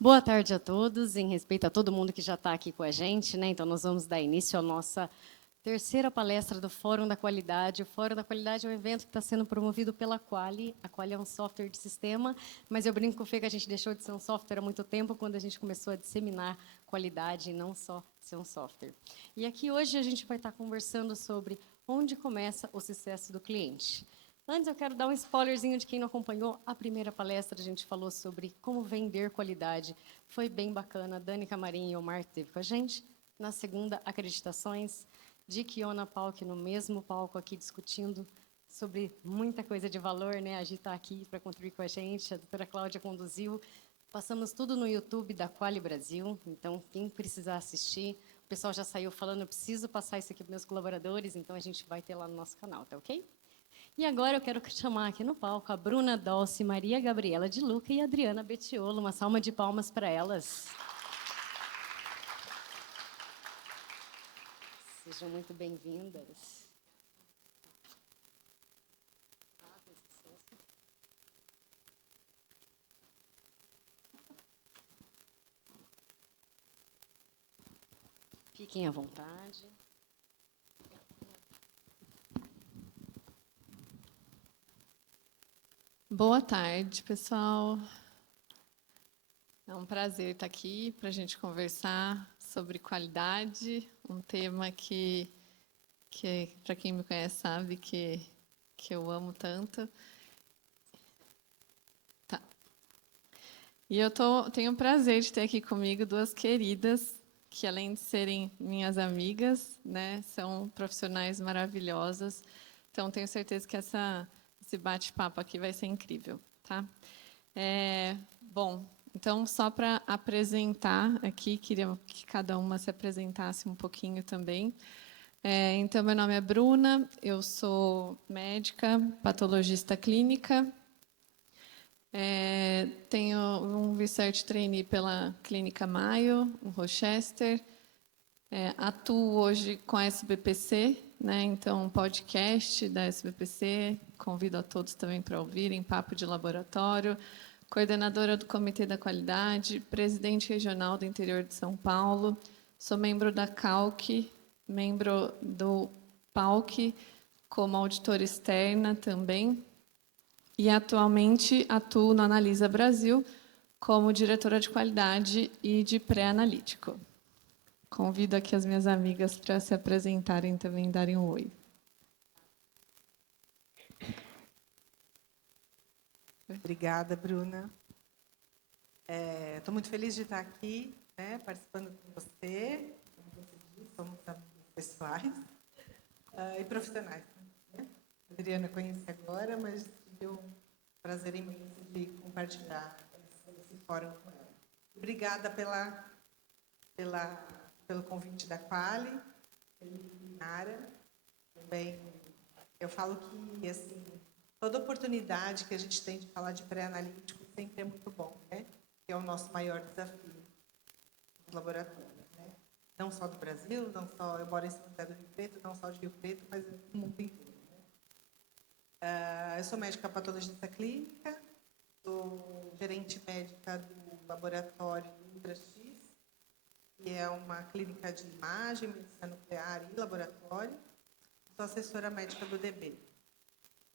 Boa tarde a todos, em respeito a todo mundo que já está aqui com a gente, né? Então, nós vamos dar início à nossa terceira palestra do Fórum da Qualidade. O Fórum da Qualidade é um evento que está sendo promovido pela Quali. A Quali é um software de sistema, mas eu brinco com o Fê que a gente deixou de ser um software há muito tempo, quando a gente começou a disseminar qualidade e não só ser um software. E aqui hoje a gente vai estar conversando sobre onde começa o sucesso do cliente. Antes, eu quero dar um spoilerzinho de quem não acompanhou a primeira palestra. A gente falou sobre como vender qualidade. Foi bem bacana. Dani Camarim e Omar esteve com a gente. Na segunda, acreditações. Dick e Ona Palk no mesmo palco aqui discutindo sobre muita coisa de valor, né? A Gi está aqui para contribuir com a gente. A doutora Cláudia conduziu. Passamos tudo no YouTube da Quali Brasil. Então, quem precisar assistir, o pessoal já saiu falando, eu preciso passar isso aqui para meus colaboradores. Então, a gente vai ter lá no nosso canal, tá ok? E agora eu quero chamar aqui no palco a Bruna Dolce, Maria Gabriela de Luca e Adriana Bettiolo. Uma salva de palmas para elas. Sejam muito bem-vindas. Fiquem à vontade. Boa tarde, pessoal. É um prazer estar aqui para a gente conversar sobre qualidade, um tema que para quem me conhece sabe que eu amo tanto. Tá. E eu tenho o prazer de ter aqui comigo duas queridas que, além de serem minhas amigas, né, são profissionais maravilhosas. Então, tenho certeza que esse bate-papo aqui vai ser incrível, tá? Bom, então, só para apresentar aqui, queria que cada uma se apresentasse um pouquinho também. Então, meu nome é Bruna, eu sou médica, patologista clínica, tenho um Research Trainee pela Clínica Mayo, em Rochester, atuo hoje com a SBPC, né? Então, podcast da SBPC, convido a todos também para ouvirem, Papo de Laboratório, coordenadora do Comitê da Qualidade, presidente regional do interior de São Paulo, sou membro da CALC, membro do PALC, como auditora externa também, e atualmente atuo no Analisa Brasil como diretora de qualidade e de pré-analítico. Convido aqui as minhas amigas para se apresentarem também, darem um oi. Obrigada, Bruna. Estou muito feliz de estar aqui, né, participando com você. Como você disse, somos amigos pessoais e profissionais. Né? A Adriana conheci agora, mas tive um prazer imenso de compartilhar esse fórum com ela. Obrigada pelo convite da Quali, Nara. Também eu falo que assim, toda oportunidade que a gente tem de falar de pré-analítico sempre é muito bom, né? Que é o nosso maior desafio nos laboratórios, né? Não só do Brasil, não só, eu moro em São José do Rio Preto, não só de Rio Preto, mas do mundo inteiro. Né? Eu sou médica patologista clínica, sou gerente médica do laboratório UltraX, que é uma clínica de imagem, medicina nuclear e laboratório. Sou assessora médica do DB.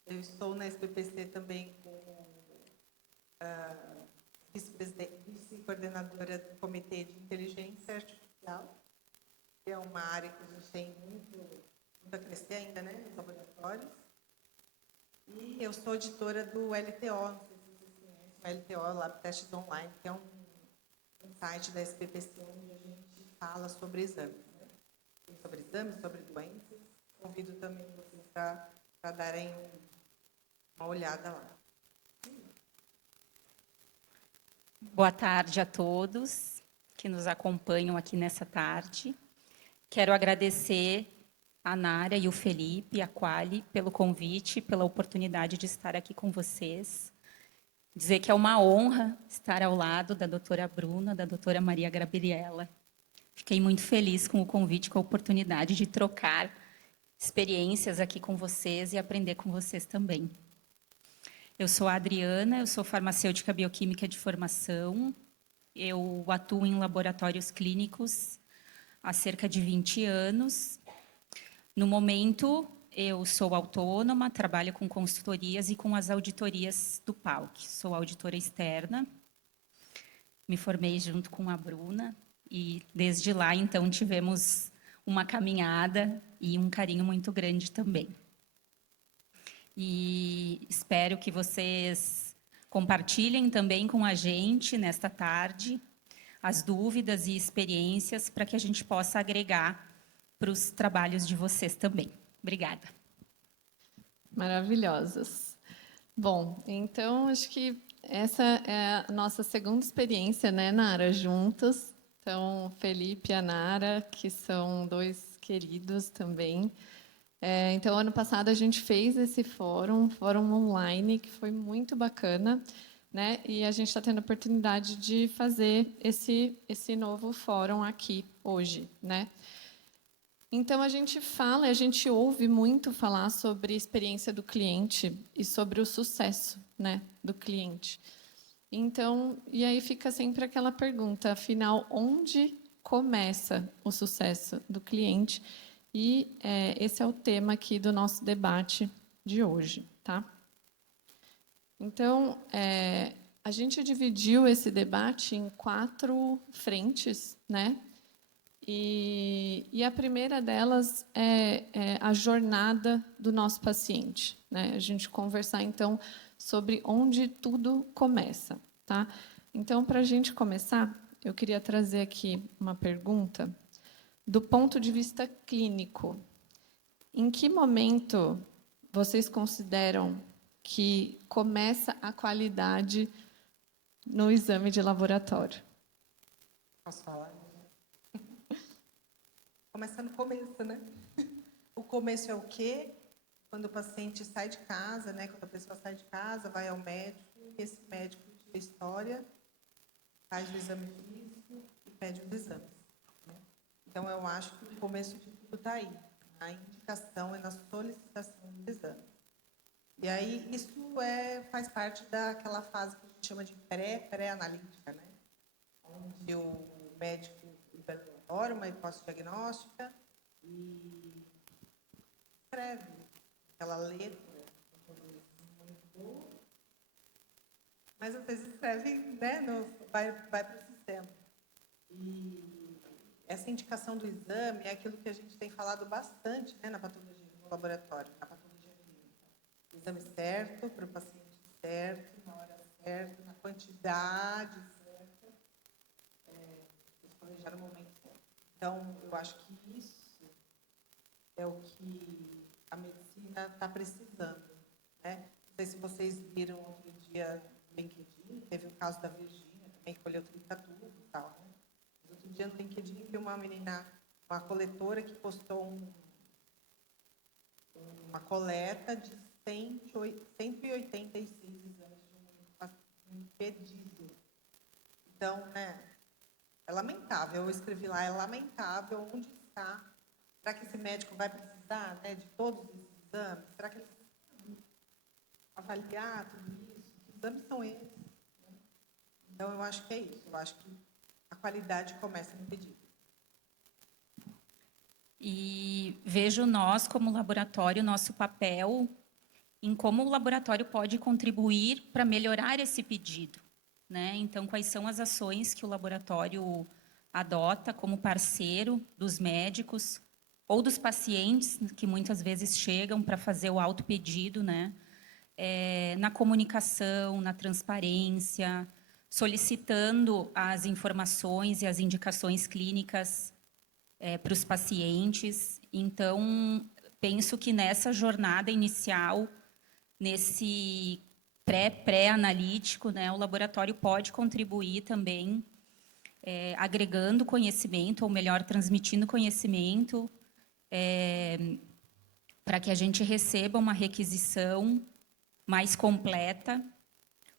Eu estou na SBPC também como vice-coordenadora do Comitê de Inteligência Artificial, que é uma área que a gente tem muito a crescer ainda, né, nos laboratórios. E eu sou editora do LTO, não sei se vocês conhecem, o LTO, Lab Testes Online, que é um site da SBPC onde a gente fala sobre exames. Né? Sobre exames, sobre doenças. Convido também vocês para darem uma olhada lá. Boa tarde a todos que nos acompanham aqui nessa tarde. Quero agradecer a Nara e o Felipe, a Quali, pelo convite, pela oportunidade de estar aqui com vocês. Dizer que é uma honra estar ao lado da doutora Bruna, da doutora Maria Gabriela. Fiquei muito feliz com o convite, com a oportunidade de trocar experiências aqui com vocês e aprender com vocês também. Eu sou a Adriana, eu sou farmacêutica bioquímica de formação, Eu atuo em laboratórios clínicos há cerca de 20 anos. No momento, eu sou autônoma, trabalho com consultorias e com as auditorias do PALC. Sou auditora externa, me formei junto com a Bruna e, desde lá, então, tivemos uma caminhada e um carinho muito grande também. E espero que vocês compartilhem também com a gente, nesta tarde, as dúvidas e experiências para que a gente possa agregar para os trabalhos de vocês também. Obrigada. Maravilhosas. Bom, então, acho que essa é a nossa segunda experiência, né, Nara, juntas. Então, Felipe e a Nara, que são dois queridos também. Então, ano passado, a gente fez esse fórum online, que foi muito bacana, né? E a gente está tendo a oportunidade de fazer esse novo fórum aqui, hoje, né? Então, a gente ouve muito falar sobre a experiência do cliente e sobre o sucesso, né, do cliente. Então, e aí fica sempre aquela pergunta, afinal, onde começa o sucesso do cliente? E esse é o tema aqui do nosso debate de hoje, tá? Então, a gente dividiu esse debate em 4 frentes, né? E a primeira delas é a jornada do nosso paciente, né? A gente conversar, então, sobre onde tudo começa, tá? Então, para a gente começar, eu queria trazer aqui uma pergunta do ponto de vista clínico. Em que momento vocês consideram que começa a qualidade no exame de laboratório? Posso falar? Começa no começo, né? O começo é o quê? Quando o paciente sai de casa, né? Quando a pessoa sai de casa, vai ao médico, e esse médico tira a história, faz o exame físico e pede os exames. Né? Então, eu acho que o começo de tudo está aí, na indicação e na solicitação dos exames. E aí, isso faz parte daquela fase que a gente chama de pré-analítica, né? Onde o médico uma hipótese diagnóstica e escreve aquela letra, mas às vezes escreve, né, vai para o sistema. E essa indicação do exame é aquilo que a gente tem falado bastante, né, na patologia, no laboratório, na patologia clínica. O exame certo, para o paciente certo, na hora certa, na quantidade certa, planejar no momento certo. Então, eu acho que isso é o que a medicina está precisando, né? Não sei se vocês viram outro dia no LinkedIn, teve o caso da Virgínia, também que colheu 30 tubos e tal, né? Outro dia no LinkedIn vi uma menina, uma coletora que postou uma coleta de 186 exames de um pedido. Então, né? É lamentável, eu escrevi lá, é lamentável onde está. Será que esse médico vai precisar, né, de todos esses exames? Será que ele precisa avaliar tudo isso? Que exames são esses? Então, eu acho que é isso. Eu acho que a qualidade começa no pedido. E vejo nós, como laboratório, nosso papel em como o laboratório pode contribuir para melhorar esse pedido. Né? Então, quais são as ações que o laboratório adota como parceiro dos médicos ou dos pacientes que muitas vezes chegam para fazer o autopedido, né? Na comunicação, na transparência, solicitando as informações e as indicações clínicas para os pacientes. Então, penso que nessa jornada inicial, nesse pré-analítico, né, o laboratório pode contribuir também, agregando conhecimento, ou melhor, transmitindo conhecimento, para que a gente receba uma requisição mais completa.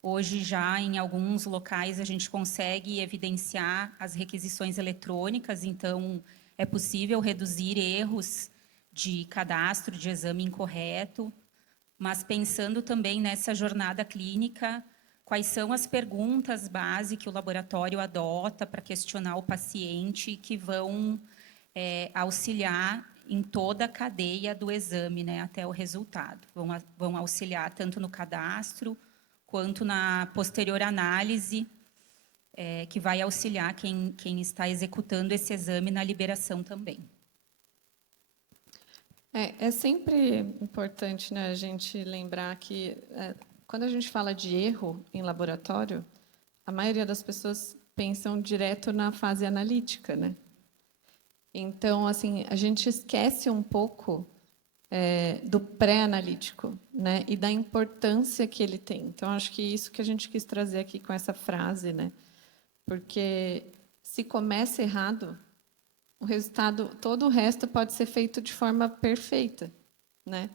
Hoje, já em alguns locais, a gente consegue evidenciar as requisições eletrônicas, então é possível reduzir erros de cadastro, de exame incorreto, mas pensando também nessa jornada clínica, quais são as perguntas base que o laboratório adota para questionar o paciente que vão auxiliar em toda a cadeia do exame, né, até o resultado. Vão auxiliar tanto no cadastro quanto na posterior análise, que vai auxiliar quem está executando esse exame na liberação também. É sempre importante, né, a gente lembrar que quando a gente fala de erro em laboratório, a maioria das pessoas pensam direto na fase analítica, né? Então, assim, a gente esquece um pouco do pré-analítico, né, e da importância que ele tem. Então, acho que isso que a gente quis trazer aqui com essa frase, né? Porque se começa errado, o resultado, todo o resto pode ser feito de forma perfeita, né?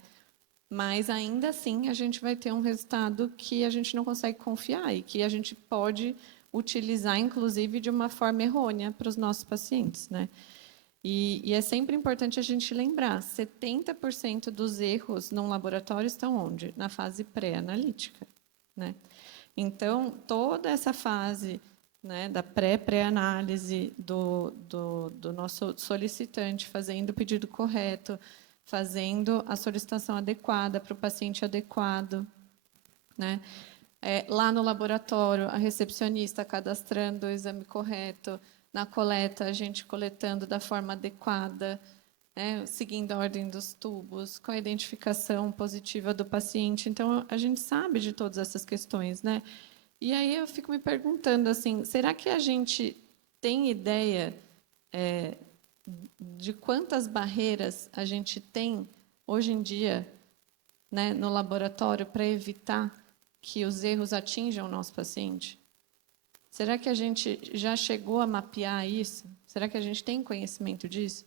Mas ainda assim a gente vai ter um resultado que a gente não consegue confiar e que a gente pode utilizar, inclusive, de uma forma errônea para os nossos pacientes, né? E é sempre importante a gente lembrar, 70% dos erros num laboratório estão onde? Na fase pré-analítica, né? Então, toda essa fase, né, da pré-análise do nosso solicitante, fazendo o pedido correto, fazendo a solicitação adequada para o paciente adequado, né? Lá no laboratório, a recepcionista cadastrando o exame correto, na coleta, a gente coletando da forma adequada, né, seguindo a ordem dos tubos, com a identificação positiva do paciente. Então, a gente sabe de todas essas questões, né? E aí eu fico me perguntando, assim, será que a gente tem ideia de quantas barreiras a gente tem hoje em dia, né, no laboratório para evitar que os erros atinjam o nosso paciente? Será que a gente já chegou a mapear isso? Será que a gente tem conhecimento disso?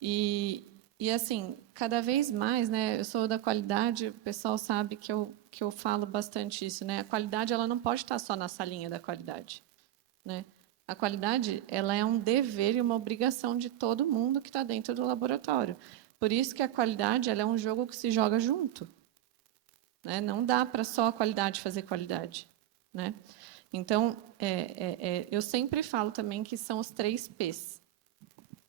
E assim, cada vez mais, né, eu sou da qualidade, o pessoal sabe que eu falo bastante isso, né? A qualidade, ela não pode estar só na salinha da qualidade, né? A qualidade, ela é um dever e uma obrigação de todo mundo que está dentro do laboratório. Por isso que a qualidade, ela é um jogo que se joga junto, né? Não dá para só a qualidade fazer qualidade, né? Então, eu sempre falo também que são os 3 P's,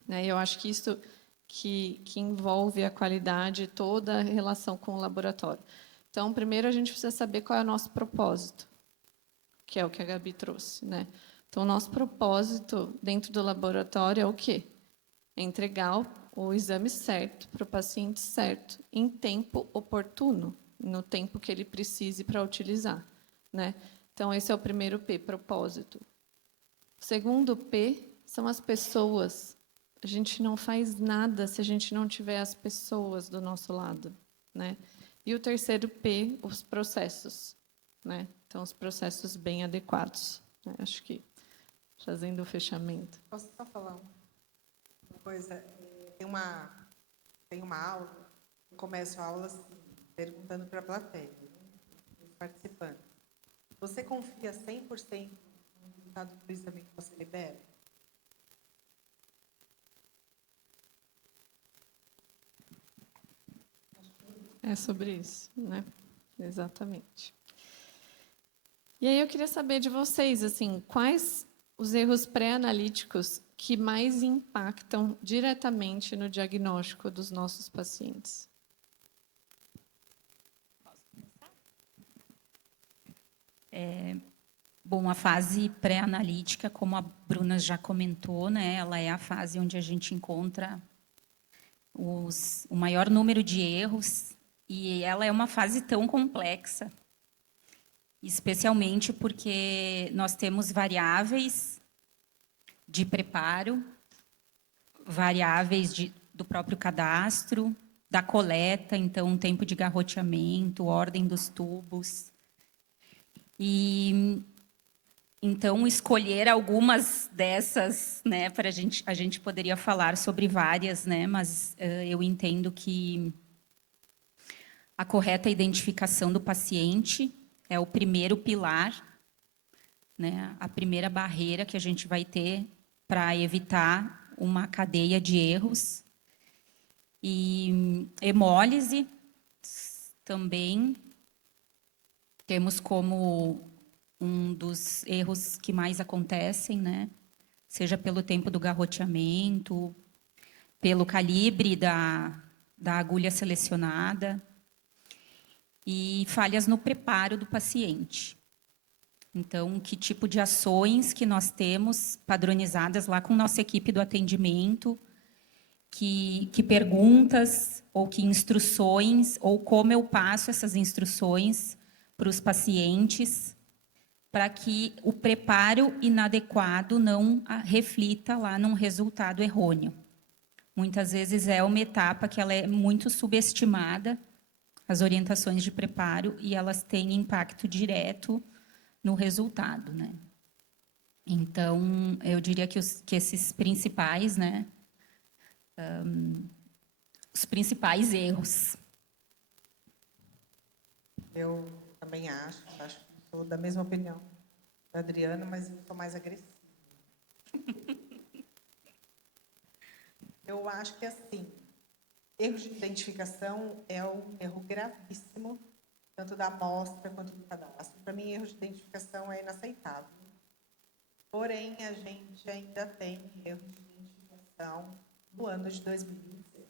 né? Eu acho que isso que envolve a qualidade e toda a relação com o laboratório. Então, primeiro a gente precisa saber qual é o nosso propósito, que é o que a Gabi trouxe, né? Então, o nosso propósito dentro do laboratório é o quê? É entregar o exame certo para o paciente certo, em tempo oportuno, no tempo que ele precise para utilizar, né? Então, esse é o primeiro P, propósito. O segundo P são as pessoas. A gente não faz nada se a gente não tiver as pessoas do nosso lado, né? E o terceiro P, os processos, né? Então, os processos bem adequados, né? Acho que fazendo o fechamento. Posso só falar uma coisa? Tem uma aula, eu começo a aula assim, perguntando para a plateia, né, os participantes. Você confia 100% no resultado do exame que você libera? É sobre isso, né? Exatamente. E aí eu queria saber de vocês, assim, quais os erros pré-analíticos que mais impactam diretamente no diagnóstico dos nossos pacientes? Bom, a fase pré-analítica, como a Bruna já comentou, né, ela é a fase onde a gente encontra o maior número de erros, e ela é uma fase tão complexa, especialmente porque nós temos variáveis de preparo, variáveis do próprio cadastro, da coleta, então tempo de garroteamento, ordem dos tubos. E então escolher algumas dessas, né, para a gente poderia falar sobre várias, né, mas eu entendo que a correta identificação do paciente é o primeiro pilar, né, a primeira barreira que a gente vai ter para evitar uma cadeia de erros. E hemólise também temos como um dos erros que mais acontecem, né? Seja pelo tempo do garroteamento, pelo calibre da agulha selecionada e falhas no preparo do paciente. Então, que tipo de ações que nós temos padronizadas lá com nossa equipe do atendimento, que perguntas ou que instruções, ou como eu passo essas instruções para os pacientes, para que o preparo inadequado não reflita lá num resultado errôneo. Muitas vezes é uma etapa que ela é muito subestimada, as orientações de preparo, e elas têm impacto direto no resultado, né? Então, eu diria que esses principais, né, os principais erros. Eu também acho que sou da mesma opinião da Adriana, mas eu sou mais agressiva. Eu acho que, assim, erro de identificação é um erro gravíssimo, tanto da amostra quanto do cadastro. Para mim, erro de identificação é inaceitável. Porém, a gente ainda tem erro de identificação no ano de 2026.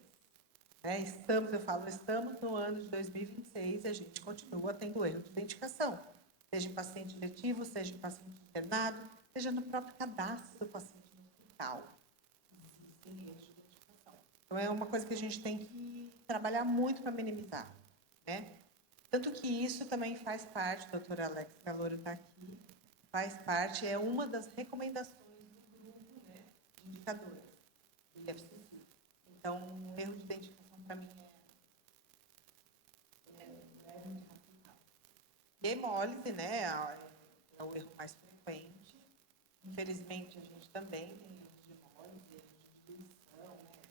Estamos no ano de 2026 e a gente continua tendo erro de identificação, seja em paciente letivo, seja em paciente internado, seja no próprio cadastro do paciente no hospital. Existem erros de identificação. Então, é uma coisa que a gente tem que trabalhar muito para minimizar, né? Tanto que isso também faz parte, o doutor Alex Caloro está aqui, faz parte, é uma das recomendações do grupo, né, de indicadores do IFCC. Então, o erro de identificação, para mim, é muito complicado. E a hemólise, né, é o erro mais frequente. Infelizmente, a gente também tem erros de hemólise, erros de diluição, né,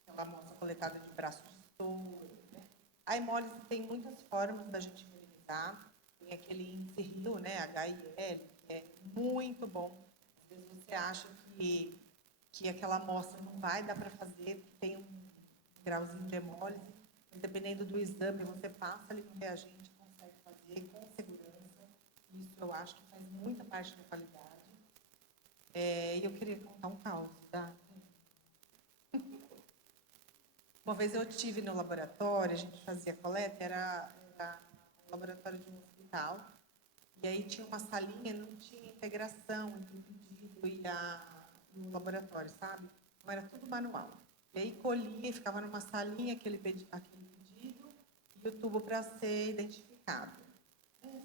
aquela amostra coletada de braço de estouro, né. A hemólise tem muitas formas da gente minimizar. Tem aquele índice RIO, né, HIL, que é muito bom. Às vezes você acha que aquela amostra não vai dar para fazer, porque tem um grauzinho de hemólise, mas dependendo do exame, você passa ali no reagente, consegue fazer com segurança. Isso eu acho que faz muita parte da qualidade. E eu queria contar um caso, tá? Uma vez eu estive no laboratório, a gente fazia coleta, era no laboratório de um hospital, e aí tinha uma salinha, não tinha integração entre o pedido e o laboratório, sabe? Então, era tudo manual. E aí colhia e ficava numa salinha aquele pedido e o tubo para ser identificado.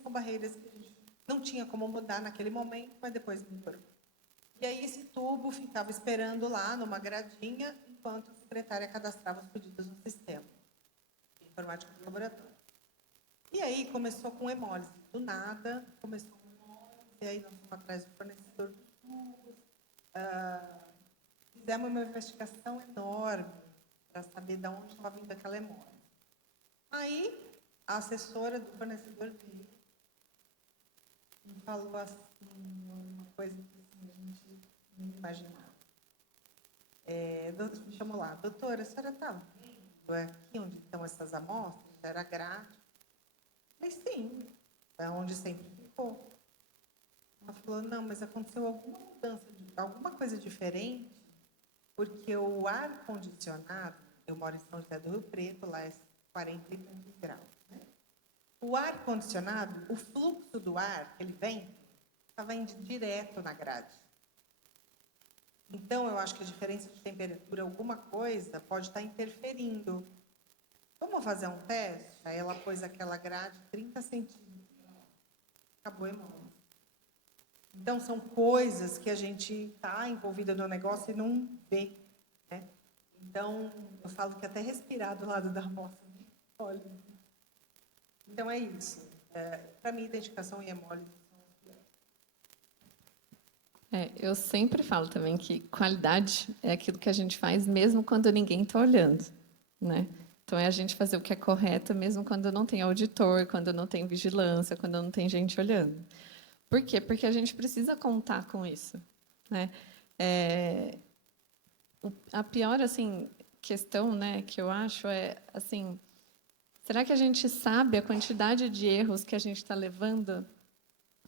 São barreiras que a gente não tinha como mudar naquele momento, mas depois melhorou. E aí esse tubo ficava esperando lá numa gradinha, enquanto a secretária cadastrava os pedidos no sistema informático do laboratório. E aí começou com hemólise. Do nada, começou com hemólise, e aí nós fomos atrás do fornecedor dos tubos. Fizemos uma investigação enorme para saber de onde estava vindo aquela hemólise. Aí, a assessora do fornecedor veio e falou assim, uma coisa que assim, a gente não imaginava. Me chamou lá, doutora, a senhora está vendo aqui onde estão essas amostras? Era grátis. Falei, sim, é onde sempre ficou. Ela falou, não, mas aconteceu alguma mudança, alguma coisa diferente, porque o ar-condicionado, eu moro em São José do Rio Preto, lá é 40 e tantos graus, né? O ar-condicionado, o fluxo do ar, ele vem, estava indo direto na grade. Então, eu acho que a diferença de temperatura, alguma coisa, pode estar interferindo. Vamos fazer um teste? Aí ela pôs aquela grade 30 centímetros. Acabou a hemólise. Então, são coisas que a gente está envolvida no negócio e não vê, né? Então, eu falo que até respirar do lado da amostra, olha. Então, é isso. Para mim, identificação e hemólise são os piores. Eu sempre falo também que qualidade é aquilo que a gente faz mesmo quando ninguém está olhando, né? Então, é a gente fazer o que é correto mesmo quando não tem auditor, quando não tem vigilância, quando não tem gente olhando. Por quê? Porque a gente precisa contar com isso, né? A pior, assim, questão, né, que eu acho é, assim, será que a gente sabe a quantidade de erros que a gente está levando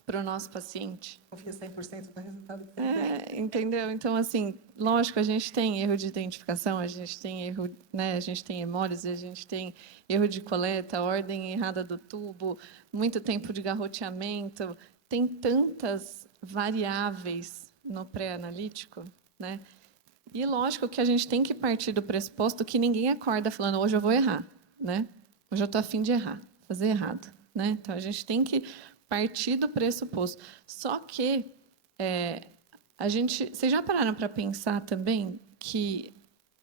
para o nosso paciente. Confia 100% no resultado que você tem. Entendeu? Então, assim, lógico, a gente tem erro de identificação, a gente tem erro, né? A gente tem hemólise, a gente tem erro de coleta, ordem errada do tubo, muito tempo de garroteamento. Tem tantas variáveis no pré-analítico, né? E lógico que a gente tem que partir do pressuposto que ninguém acorda falando hoje eu vou errar, né? Hoje eu estou a fim de errar, fazer errado, né? Então a gente tem que partir do pressuposto. Só que vocês já pararam para pensar também que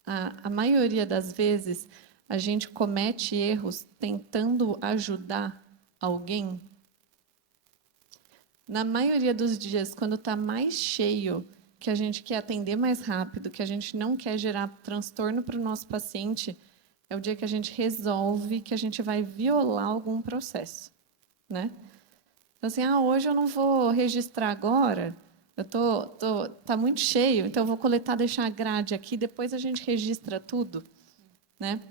a maioria das vezes a gente comete erros tentando ajudar alguém? Na maioria dos dias, quando está mais cheio, que a gente quer atender mais rápido, que a gente não quer gerar transtorno para o nosso paciente, é o dia que a gente resolve que a gente vai violar algum processo, né? Então, assim, hoje eu não vou registrar agora, tá muito cheio, então eu vou coletar, deixar a grade aqui, depois a gente registra tudo, né?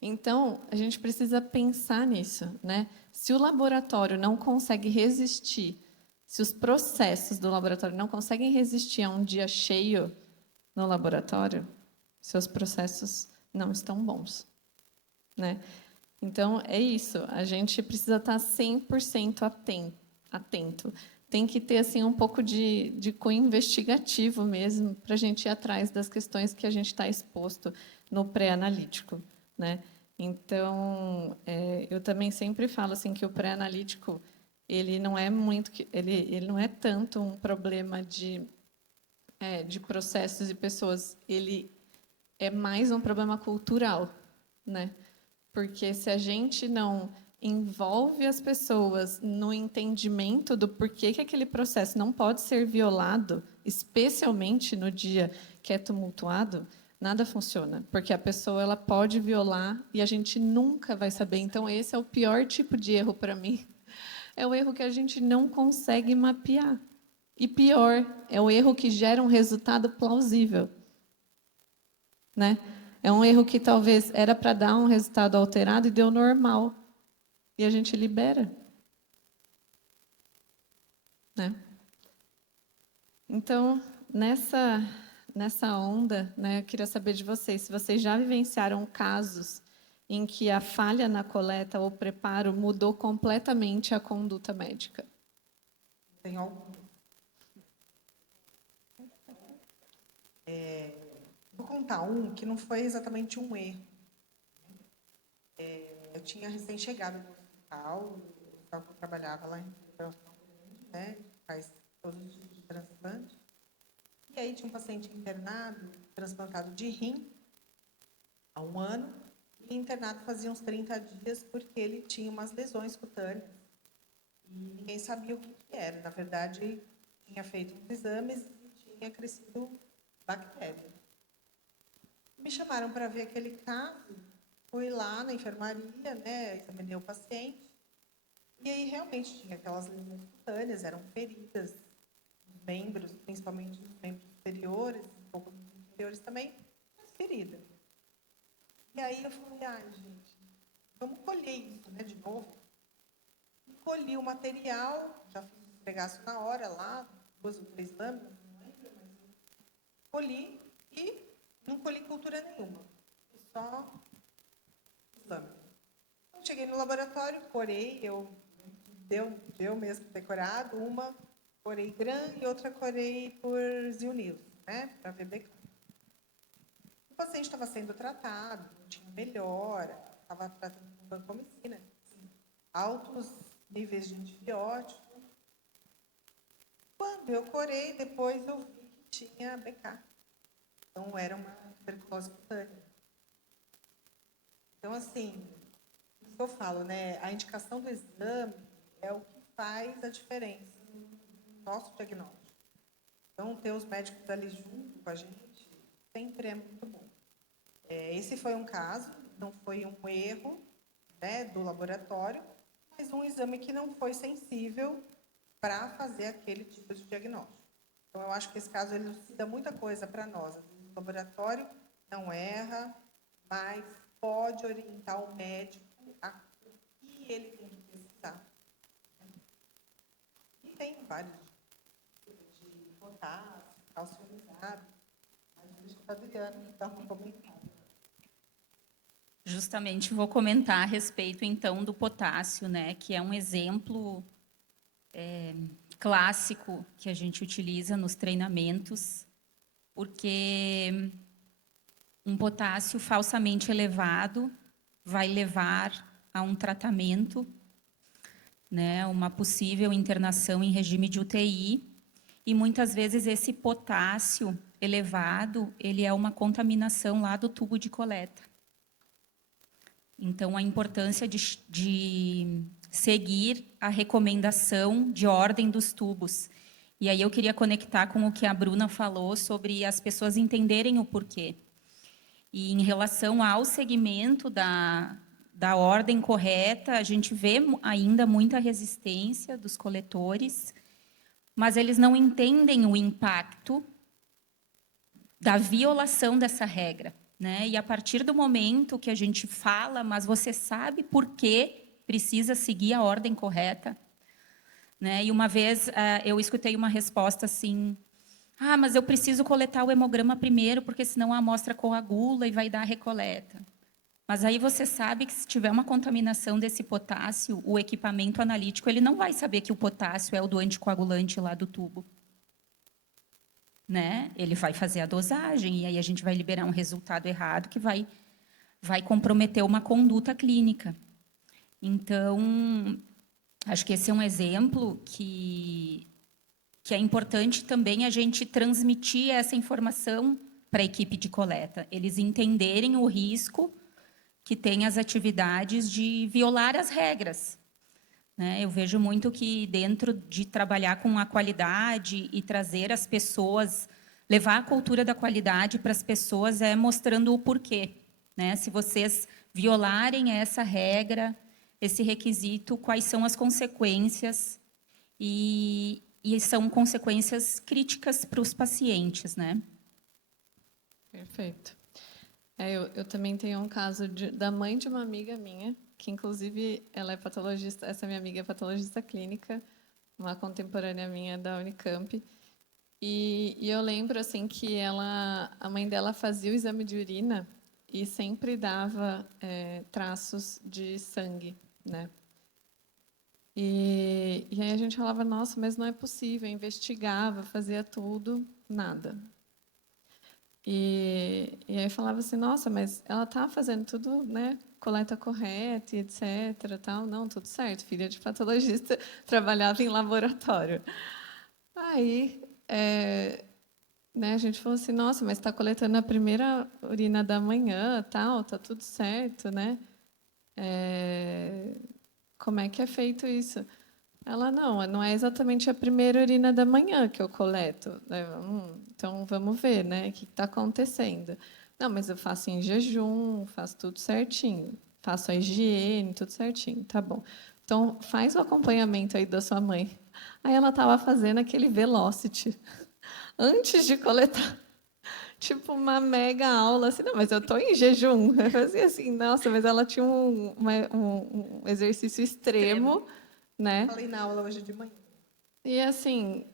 Então, a gente precisa pensar nisso, né? Se o laboratório não consegue resistir, se os processos do laboratório não conseguem resistir a um dia cheio no laboratório, seus processos não estão bons, né? Então, é isso. A gente precisa estar 100% atento. Tem que ter assim, um pouco de cunho investigativo mesmo, para a gente ir atrás das questões que a gente está exposto no pré-analítico, né? Então, eu também sempre falo assim, que o pré-analítico ele não é ele não é tanto um problema de processos e pessoas, ele é mais um problema cultural, né? Porque se a gente não envolve as pessoas no entendimento do porquê que aquele processo não pode ser violado, especialmente no dia que é tumultuado, nada funciona, porque a pessoa ela pode violar e a gente nunca vai saber. Então esse é o pior tipo de erro para mim. É o erro que a gente não consegue mapear. E pior, é o erro que gera um resultado plausível, né? É um erro que talvez era para dar um resultado alterado e deu normal. E a gente libera, né? Então, nessa onda, né, eu queria saber de vocês, se vocês já vivenciaram casos em que a falha na coleta ou preparo mudou completamente a conduta médica. Tem algum. Vou contar um que não foi exatamente um erro. Eu tinha recém-chegado no hospital que eu trabalhava lá em né, faz todos os tipos de transplante. E aí tinha um paciente internado, transplantado de rim, há 1 ano, e internado fazia uns 30 dias porque ele tinha umas lesões cutâneas. E ninguém sabia o que era. Na verdade, tinha feito uns exames e tinha crescido bactéria. Me chamaram para ver aquele caso, fui lá na enfermaria, né, examinei o paciente, e aí realmente tinha aquelas lesões cutâneas, eram feridas nos membros, principalmente nos membros superiores, um pouco nos inferiores também, mas ferida. E aí eu falei, gente, vamos colher isso, né, de novo. E colhi o material, já fiz o esfregaço na hora lá, 2 ou 3 lâminas, não lembro, mas eu colhi e não colhi cultura nenhuma, só lâminas. Então, cheguei no laboratório, corei, deu mesmo decorado, uma corei GRAM e outra corei por Zilnews, né, para ver BK. O paciente estava sendo tratado, não tinha melhora, estava tratando com vancomicina, altos níveis de antibiótico. Quando eu corei, depois eu vi que tinha BK. Então, era uma tuberculose cutânea. Então, assim, isso que eu falo, né? A indicação do exame é o que faz a diferença no nosso diagnóstico. Então, ter os médicos ali junto com a gente sempre é muito bom. Esse foi um caso, não foi um erro, né, do laboratório, mas um exame que não foi sensível para fazer aquele tipo de diagnóstico. Então, eu acho que esse caso ele elucida muita coisa para nós. O laboratório não erra, mas pode orientar o médico a o que ele tem que pesquisar. tem vários tipos de potássio, cálcio ionizado. Mas deixa para a Adriana dar um comentário. Justamente vou comentar a respeito, então, do potássio, né, que é um exemplo clássico que a gente utiliza nos treinamentos, porque um potássio falsamente elevado vai levar a um tratamento, né, uma possível internação em regime de UTI, e muitas vezes esse potássio elevado, ele é uma contaminação lá do tubo de coleta. Então, a importância de seguir a recomendação de ordem dos tubos. E aí eu queria conectar com o que a Bruna falou sobre as pessoas entenderem o porquê. E em relação ao segmento da ordem correta, a gente vê ainda muita resistência dos coletores, mas eles não entendem o impacto da violação dessa regra, né? E a partir do momento que a gente fala, mas você sabe por que precisa seguir a ordem correta, né? E uma vez eu escutei uma resposta assim: ah, mas eu preciso coletar o hemograma primeiro, porque senão a amostra coagula e vai dar recoleta. Mas aí você sabe que se tiver uma contaminação desse potássio, o equipamento analítico ele não vai saber que o potássio é o do anticoagulante lá do tubo, né? Ele vai fazer a dosagem e aí a gente vai liberar um resultado errado que vai comprometer uma conduta clínica. Então, acho que esse é um exemplo que é importante também a gente transmitir essa informação para a equipe de coleta, eles entenderem o risco que tem as atividades de violar as regras, né? Eu vejo muito que dentro de trabalhar com a qualidade e trazer as pessoas, levar a cultura da qualidade para as pessoas é mostrando o porquê, né? Se vocês violarem essa regra, esse requisito, quais são as consequências e são consequências críticas para os pacientes, né? Perfeito. Eu também tenho um caso da mãe de uma amiga minha, que inclusive ela é patologista, essa minha amiga é patologista clínica, uma contemporânea minha da Unicamp, e eu lembro assim que a mãe dela fazia o exame de urina e sempre dava traços de sangue, né? E aí a gente falava, nossa, mas não é possível, investigava, fazia tudo, nada. E aí falava assim, nossa, mas ela está fazendo tudo, né, coleta correta e etc, tal. Não, tudo certo, filha de patologista, trabalhava em laboratório. Aí, né, a gente falou assim, nossa, mas está coletando a primeira urina da manhã, tal, tá tudo certo, né? Como é que é feito isso? Ela, não é exatamente a primeira urina da manhã que eu coleto. Então, vamos ver, né, o que está acontecendo. Não, mas eu faço em jejum, faço tudo certinho. Faço a higiene, tudo certinho. Tá bom. Então, faz o acompanhamento aí da sua mãe. Aí ela estava fazendo aquele Velocity antes de coletar. Tipo, uma mega aula, assim, não, mas eu estou em jejum. Eu fazia assim, nossa, mas ela tinha um exercício extremo, né? Falei na aula hoje de manhã. E assim,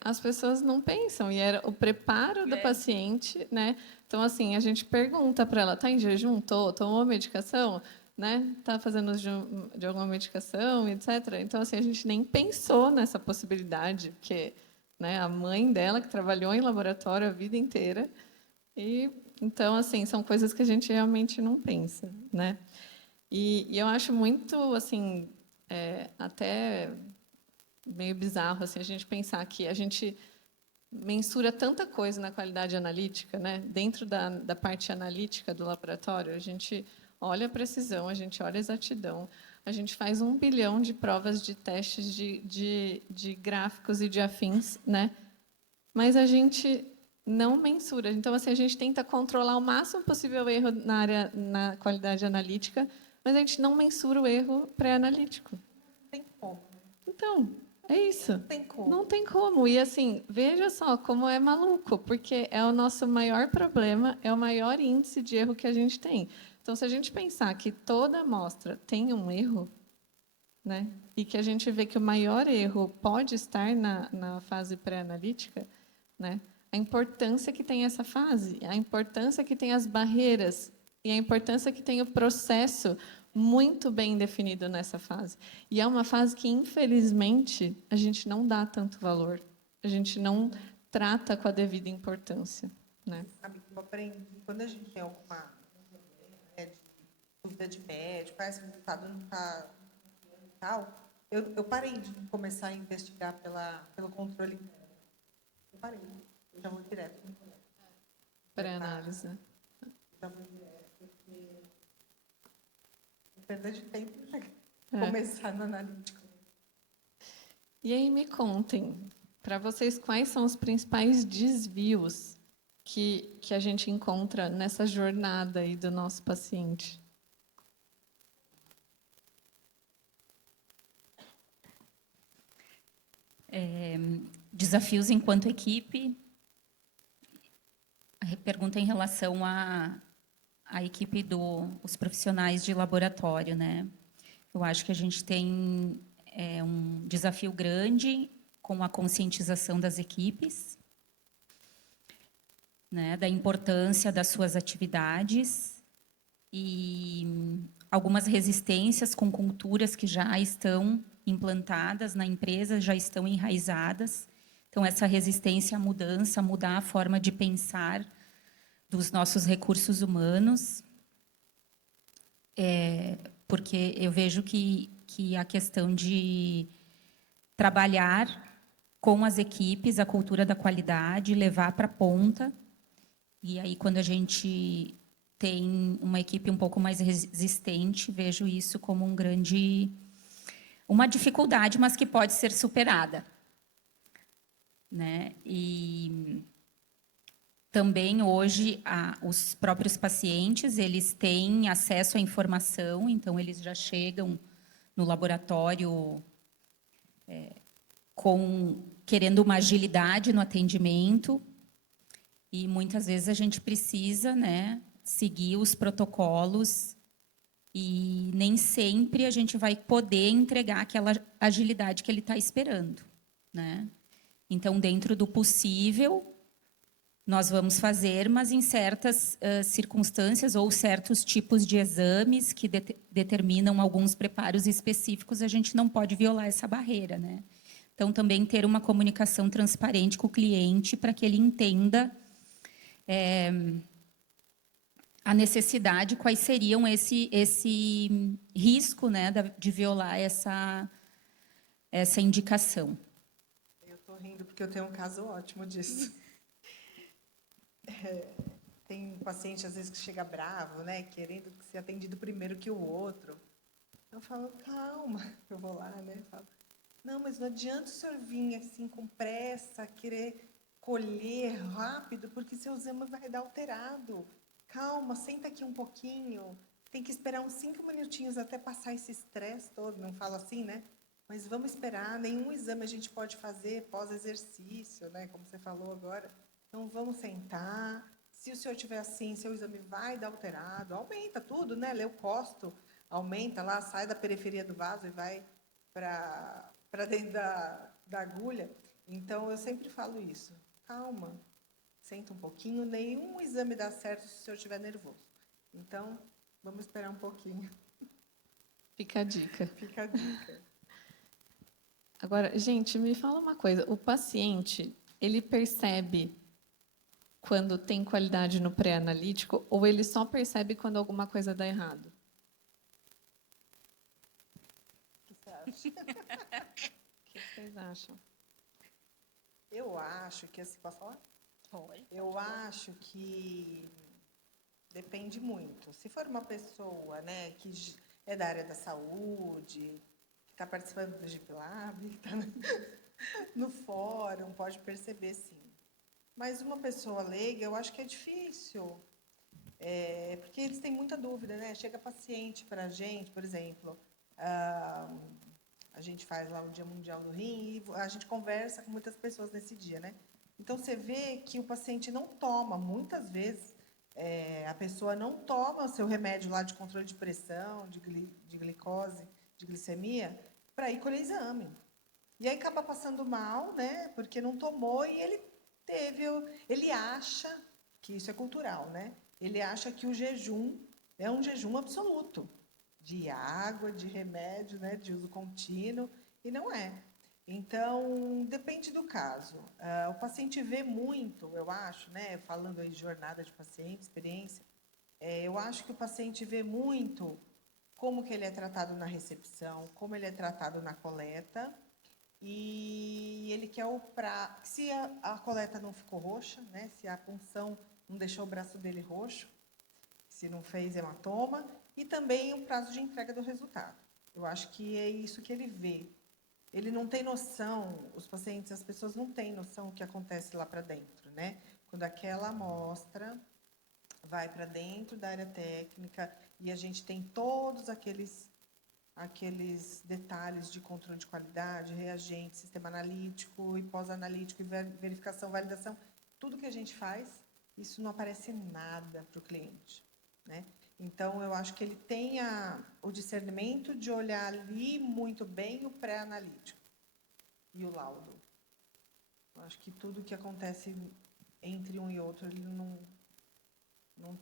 as pessoas não pensam, e era o preparo do paciente, né? Então, assim, a gente pergunta para ela, está em jejum? Tomou medicação? Né? Está fazendo uso de alguma medicação, etc. Então, assim, a gente nem pensou nessa possibilidade, porque, né, a mãe dela, que trabalhou em laboratório a vida inteira, e então, assim, são coisas que a gente realmente não pensa, né? E eu acho muito, assim, até meio bizarro assim, a gente pensar que a gente mensura tanta coisa na qualidade analítica, né? Dentro da parte analítica do laboratório, a gente olha a precisão, a gente olha a exatidão, a gente faz 1 bilhão de provas de testes de gráficos e de afins, né? Mas a gente não mensura. Então, assim, a gente tenta controlar o máximo possível o erro na qualidade analítica, mas a gente não mensura o erro pré-analítico. Não tem como. Então, é isso. Não tem como. Não tem como. E, assim, veja só como é maluco, porque é o nosso maior problema, é o maior índice de erro que a gente tem. Então, se a gente pensar que toda amostra tem um erro, né? E que a gente vê que o maior erro pode estar na fase pré-analítica, né? A importância que tem essa fase, a importância que tem as barreiras e a importância que tem o processo muito bem definido nessa fase. E é uma fase que, infelizmente, a gente não dá tanto valor, a gente não trata com a devida importância, né? Sabe que eu aprendi, quando a gente tem alguma né, de dúvida de médico, esse resultado não está e tal, eu parei de começar a investigar pelo controle interno. Eu parei. Eu já vou direto no colega. Pré-análise, né? Já vou direto, porque é perda de tempo É. começar no analítico. E aí me contem, para vocês, quais são os principais desvios que a gente encontra nessa jornada aí do nosso paciente? Desafios enquanto equipe. A pergunta em relação à equipe dos profissionais de laboratório, né? Eu acho que a gente tem um desafio grande com a conscientização das equipes, né, da importância das suas atividades e algumas resistências com culturas que já estão implantadas na empresa, já estão enraizadas. Então, essa resistência à mudança, mudar a forma de pensar dos nossos recursos humanos, porque eu vejo que a questão de trabalhar com as equipes, a cultura da qualidade, levar para a ponta, e aí quando a gente tem uma equipe um pouco mais resistente, vejo isso como uma dificuldade, mas que pode ser superada, né? E também hoje os próprios pacientes, eles têm acesso à informação, então eles já chegam no laboratório querendo uma agilidade no atendimento, e muitas vezes a gente precisa, né, seguir os protocolos e nem sempre a gente vai poder entregar aquela agilidade que ele está esperando, né? Então, dentro do possível, nós vamos fazer, mas em certas circunstâncias ou certos tipos de exames que determinam alguns preparos específicos, a gente não pode violar essa barreira, né? Então, também ter uma comunicação transparente com o cliente para que ele entenda a necessidade, quais seriam esse risco, né, de violar essa indicação. Eu estou rindo porque eu tenho um caso ótimo disso. Tem um paciente, às vezes, que chega bravo, né, querendo ser atendido primeiro que o outro. Eu falo, calma, eu vou lá, né, falo, não, mas não adianta o senhor vir assim com pressa, querer colher rápido, porque seu exame vai dar alterado. Calma, senta aqui um pouquinho, tem que esperar uns 5 minutinhos até passar esse estresse todo, não falo assim, né? Mas vamos esperar, nenhum exame a gente pode fazer pós-exercício, né, como você falou agora. Então, vamos sentar. Se o senhor tiver assim, seu exame vai dar alterado, aumenta tudo, né? Leucócito aumenta lá, sai da periferia do vaso e vai para dentro da agulha. Então, eu sempre falo isso. Calma, senta um pouquinho, nenhum exame dá certo se o senhor estiver nervoso. Então, vamos esperar um pouquinho. Fica a dica. Fica a dica. Agora, gente, me fala uma coisa. O paciente, ele percebe quando tem qualidade no pré-analítico ou ele só percebe quando alguma coisa dá errado? O que você acha? O que vocês acham? Eu acho que, assim, posso falar? Eu acho que depende muito. Se for uma pessoa, né, que é da área da saúde, que está participando do GPLab, que está no fórum, pode perceber, sim. Mas uma pessoa leiga, eu acho que é difícil, porque eles têm muita dúvida, né? Chega paciente para a gente, por exemplo, a gente faz lá o Dia Mundial do Rim e a gente conversa com muitas pessoas nesse dia, né? Então, você vê que o paciente não toma, muitas vezes, a pessoa não toma o seu remédio lá de controle de pressão, de glicose, de glicemia, para ir colher exame. E aí acaba passando mal, né? Porque não tomou e ele acha que isso é cultural, né? Ele acha que o jejum é um jejum absoluto de água, de remédio, né? De uso contínuo, e não é. Então, depende do caso. O paciente vê muito, eu acho, né? Falando aí de jornada de paciente, experiência, eu acho que o paciente vê muito como que ele é tratado na recepção, como ele é tratado na coleta, e ele quer se a coleta não ficou roxa, né? Se a punção não deixou o braço dele roxo, se não fez hematoma, e também o prazo de entrega do resultado. Eu acho que é isso que ele vê. Ele não tem noção, os pacientes, as pessoas não têm noção do que acontece lá para dentro, né? Quando aquela amostra vai para dentro da área técnica e a gente tem todos aqueles detalhes de controle de qualidade, reagente, sistema analítico e pós-analítico, e verificação, validação, tudo que a gente faz, isso não aparece nada para o cliente, né? Então, eu acho que ele tem o discernimento de olhar ali muito bem o pré-analítico e o laudo. Eu acho que tudo que acontece entre um e outro, ele não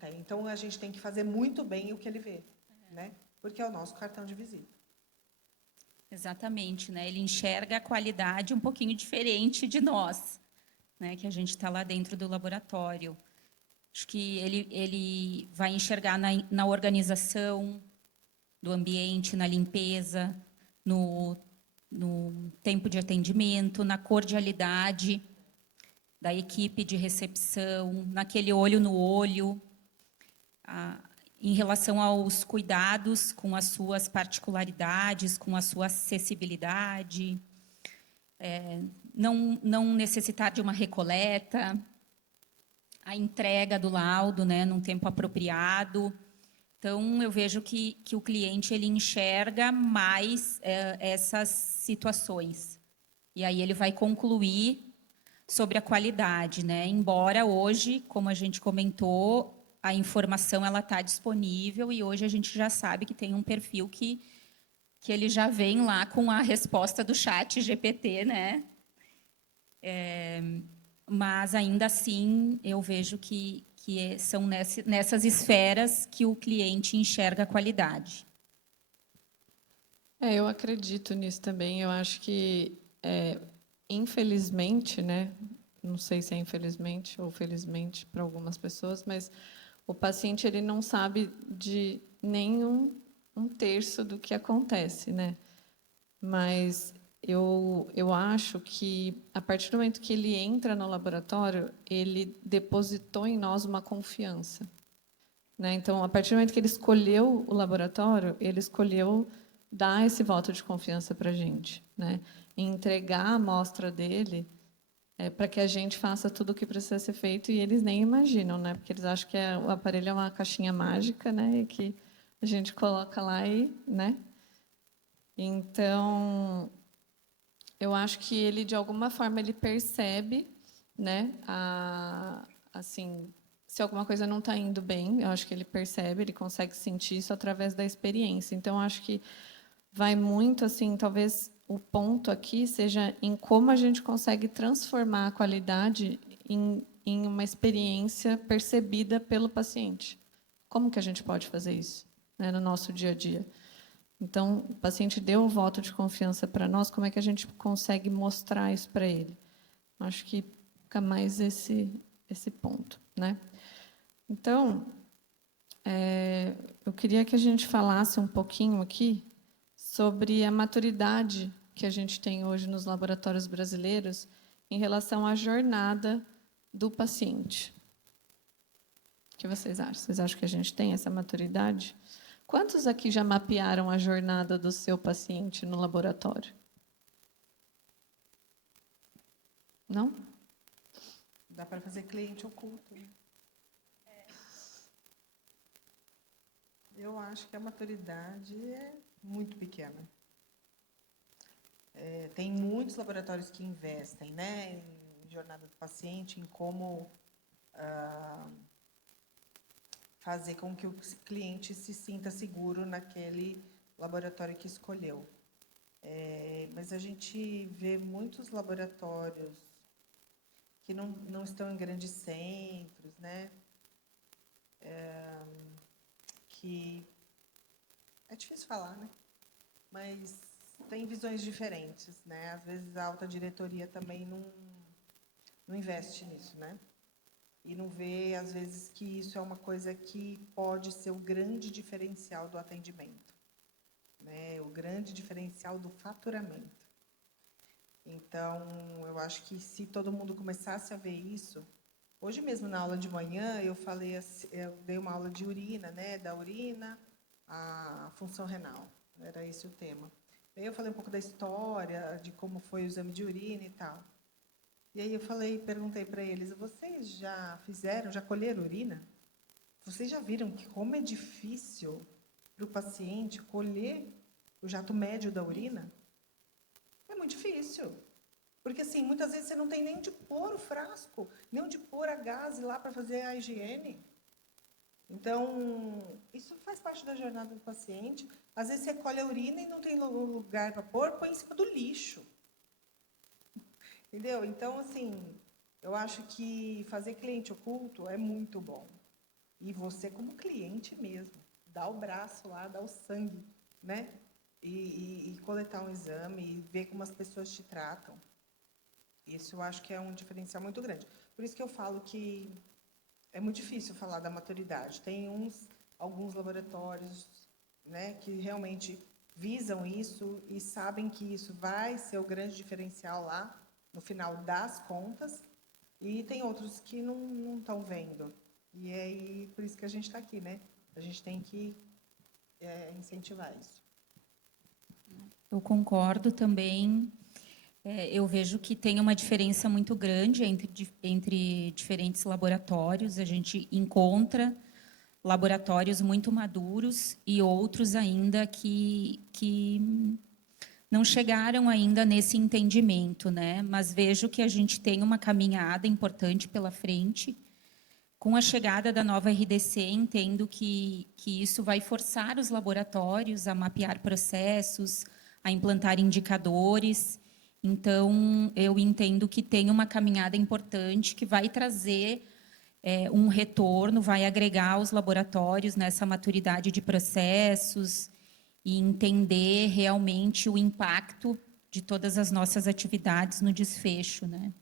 tem. Então, a gente tem que fazer muito bem o que ele vê, né? Porque é o nosso cartão de visita. Exatamente, né? Ele enxerga a qualidade um pouquinho diferente de nós, né? Que a gente está lá dentro do laboratório. Acho que ele vai enxergar na organização do ambiente, na limpeza, no tempo de atendimento, na cordialidade da equipe de recepção, naquele olho no olho, em relação aos cuidados com as suas particularidades, com a sua acessibilidade, não necessitar de uma recoleta, a entrega do laudo, né, num tempo apropriado. Então, eu vejo que o cliente ele enxerga mais essas situações. E aí ele vai concluir sobre a qualidade, né? Embora hoje, como a gente comentou, a informação ela está disponível e hoje a gente já sabe que tem um perfil que ele já vem lá com a resposta do chat GPT, né? Mas ainda assim eu vejo que são nessas esferas que o cliente enxerga a qualidade. Eu acredito nisso também. Eu acho que, infelizmente, né? Não sei se é infelizmente ou felizmente para algumas pessoas, mas o paciente ele não sabe de nenhum um terço do que acontece, né? Mas eu acho que, a partir do momento que ele entra no laboratório, ele depositou em nós uma confiança, né? Então, a partir do momento que ele escolheu o laboratório, ele escolheu dar esse voto de confiança para a gente, né? E entregar a amostra dele para que a gente faça tudo o que precisa ser feito, e eles nem imaginam, né? Porque eles acham que o aparelho é uma caixinha mágica, né? E que a gente coloca lá e, né? Então, eu acho que ele, de alguma forma, ele percebe, né? Assim, se alguma coisa não está indo bem, eu acho que ele percebe, ele consegue sentir isso através da experiência. Então, eu acho que vai muito, assim, talvez o ponto aqui seja em como a gente consegue transformar a qualidade em uma experiência percebida pelo paciente. Como que a gente pode fazer isso, né, no nosso dia a dia? Então, o paciente deu o voto de confiança para nós, como é que a gente consegue mostrar isso para ele? Acho que fica mais esse ponto, né? Então, eu queria que a gente falasse um pouquinho aqui sobre a maturidade que a gente tem hoje nos laboratórios brasileiros em relação à jornada do paciente. O que vocês acham? Vocês acham que a gente tem essa maturidade? Quantos aqui já mapearam a jornada do seu paciente no laboratório? Não? Dá para fazer cliente oculto, né? Eu acho que a maturidade é muito pequena. Tem muitos laboratórios que investem, né, em jornada do paciente, em como fazer com que o cliente se sinta seguro naquele laboratório que escolheu. Mas a gente vê muitos laboratórios que não estão em grandes centros, né? Que é difícil falar, né? Mas tem visões diferentes, né? Às vezes a alta diretoria também não investe nisso, né? E não vê, às vezes, que isso é uma coisa que pode ser o grande diferencial do atendimento, né? O grande diferencial do faturamento. Então, eu acho que se todo mundo começasse a ver isso, hoje mesmo na aula de manhã eu dei uma aula de urina, né? Da urina à função renal, era esse o tema. Aí eu falei um pouco da história, de como foi o exame de urina e tal. E aí perguntei para eles: vocês já colheram urina? Vocês já viram como é difícil para o paciente colher o jato médio da urina? É muito difícil. Porque, assim, muitas vezes você não tem nem onde pôr o frasco, nem onde pôr a gaze lá para fazer a higiene. Então, isso faz parte da jornada do paciente. Às vezes você colhe a urina e não tem lugar para pôr, põe em cima do lixo. Entendeu? Então, assim, eu acho que fazer cliente oculto é muito bom. E você, como cliente mesmo, dá o braço lá, dá o sangue, né? E coletar um exame e ver como as pessoas te tratam. Isso eu acho que é um diferencial muito grande. Por isso que eu falo que é muito difícil falar da maturidade. Tem alguns laboratórios, né, que realmente visam isso e sabem que isso vai ser o grande diferencial lá no final das contas, e tem outros que não estão vendo. E é aí, por isso que a gente está aqui, né? A gente tem que incentivar isso. Eu concordo também. Eu vejo que tem uma diferença muito grande entre diferentes laboratórios. A gente encontra laboratórios muito maduros e outros ainda que não chegaram ainda nesse entendimento, né? Mas vejo que a gente tem uma caminhada importante pela frente. Com a chegada da nova RDC, entendo que isso vai forçar os laboratórios a mapear processos, a implantar indicadores. Então, eu entendo que tem uma caminhada importante que vai trazer um retorno, vai agregar os laboratórios nessa maturidade de processos e entender realmente o impacto de todas as nossas atividades no desfecho, né?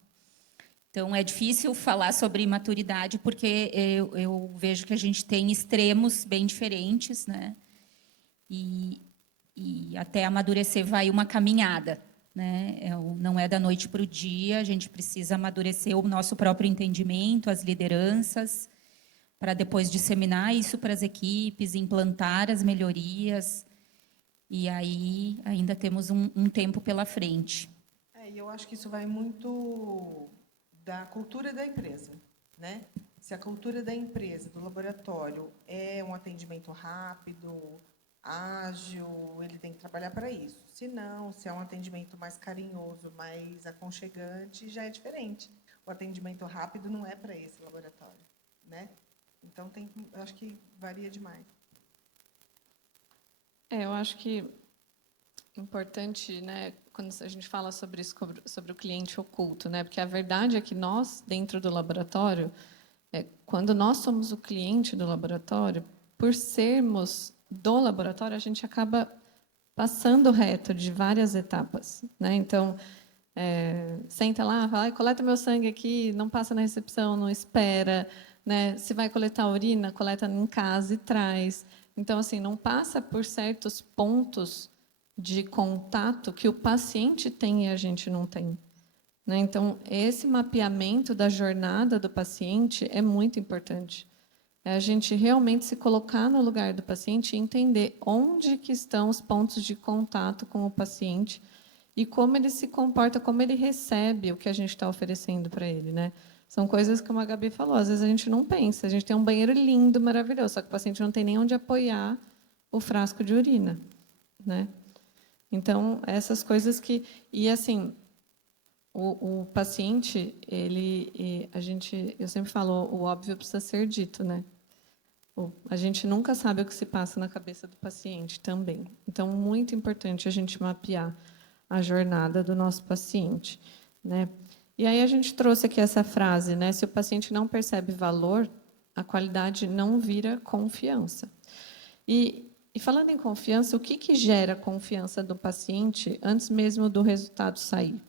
Então, é difícil falar sobre maturidade, porque eu vejo que a gente tem extremos bem diferentes, né? E até amadurecer vai uma caminhada, né? Não é da noite para o dia, a gente precisa amadurecer o nosso próprio entendimento, as lideranças, para depois disseminar isso para as equipes, implantar as melhorias, e aí ainda temos um tempo pela frente. E eu acho que isso vai muito da cultura da empresa, né? Se a cultura da empresa, do laboratório, é um atendimento rápido, ágil, ele tem que trabalhar para isso. Se não, se é um atendimento mais carinhoso, mais aconchegante, já é diferente. O atendimento rápido não é para esse laboratório, né? Então, acho que varia demais. Eu acho que é importante, né, quando a gente fala sobre isso, sobre o cliente oculto, né? Porque a verdade é que nós, dentro do laboratório, quando nós somos o cliente do laboratório, por sermos do laboratório, a gente acaba passando reto de várias etapas, né? Então, senta lá, fala, coleta meu sangue aqui, não passa na recepção, não espera, né? Se vai coletar urina, coleta em casa e traz. Então, assim, não passa por certos pontos de contato que o paciente tem e a gente não tem, né? Então, esse mapeamento da jornada do paciente é muito importante. É a gente realmente se colocar no lugar do paciente e entender onde que estão os pontos de contato com o paciente e como ele se comporta, como ele recebe o que a gente está oferecendo para ele, né? São coisas que a Gabi falou, às vezes a gente não pensa. A gente tem um banheiro lindo, maravilhoso, só que o paciente não tem nem onde apoiar o frasco de urina, né? Então, essas coisas que... E, assim, o paciente, eu sempre falo, o óbvio precisa ser dito, né? A gente nunca sabe o que se passa na cabeça do paciente também. Então, muito importante a gente mapear. a jornada do nosso paciente, né? E aí a gente trouxe aqui essa frase, né? Se o paciente não percebe valor, a qualidade não vira confiança. E falando em confiança, o que gera confiança do paciente antes mesmo do resultado sair?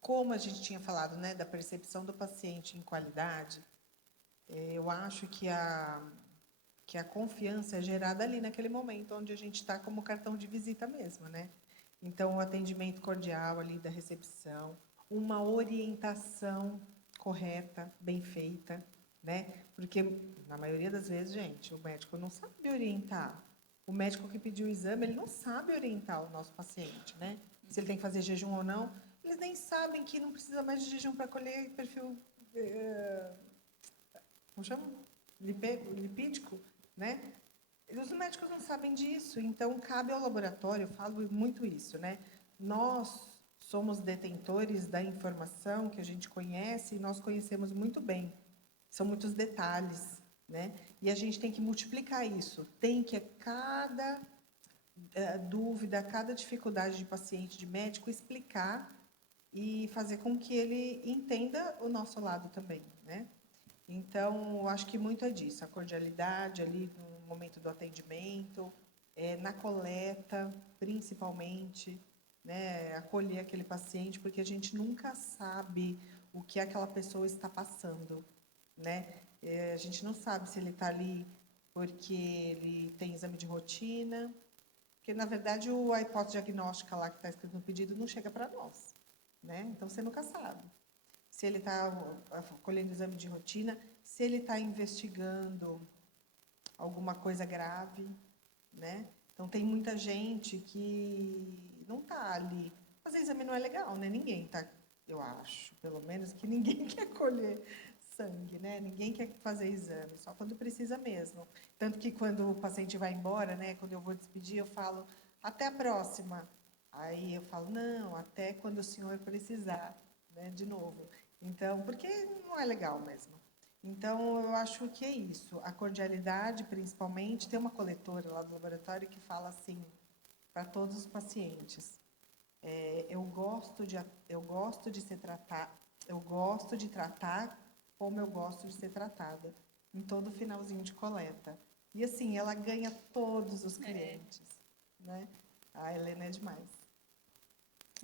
Como a gente tinha falado, né, da percepção do paciente em qualidade, eu acho que a confiança é gerada ali naquele momento onde a gente está como cartão de visita mesmo, né? Então, o atendimento cordial ali da recepção, uma orientação correta, bem feita, né? Porque, na maioria das vezes, gente, o médico não sabe orientar. O médico que pediu o exame, ele não sabe orientar o nosso paciente, né? Se ele tem que fazer jejum ou não. Eles nem sabem que não precisa mais de jejum para colher perfil, como chama? Lipídico, né? Os médicos não sabem disso, então cabe ao laboratório, eu falo muito isso, né? Nós somos detentores da informação que a gente conhece e nós conhecemos muito bem. São muitos detalhes, né? E a gente tem que multiplicar isso. Tem que, a cada dúvida, a cada dificuldade de paciente, de médico, explicar e fazer com que ele entenda o nosso lado também, né? Então, eu acho que muito é disso, a cordialidade ali no momento do atendimento, na coleta, principalmente, né, acolher aquele paciente, porque a gente nunca sabe o que aquela pessoa está passando, né? A gente não sabe se ele está ali porque ele tem exame de rotina, porque, na verdade, a hipótese diagnóstica lá que está escrito no pedido não chega para nós, né? Então, você nunca sabe se ele está colhendo exame de rotina, se ele está investigando alguma coisa grave, né? Então, tem muita gente que não está ali. Fazer exame não é legal, né? Ninguém está, eu acho, pelo menos, que ninguém quer colher sangue, né? Ninguém quer fazer exame, só quando precisa mesmo. Tanto que quando o paciente vai embora, né? Quando eu vou despedir, eu falo, até a próxima. Aí eu falo, não, até quando o senhor precisar, né? De novo. Então, porque não é legal mesmo. Então, eu acho que é isso. A cordialidade, principalmente, tem uma coletora lá do laboratório que fala assim, para todos os pacientes. Eu gosto de ser tratada, eu gosto de tratar como eu gosto de ser tratada, em todo finalzinho de coleta. E assim, ela ganha todos os clientes, né? A Helena é demais.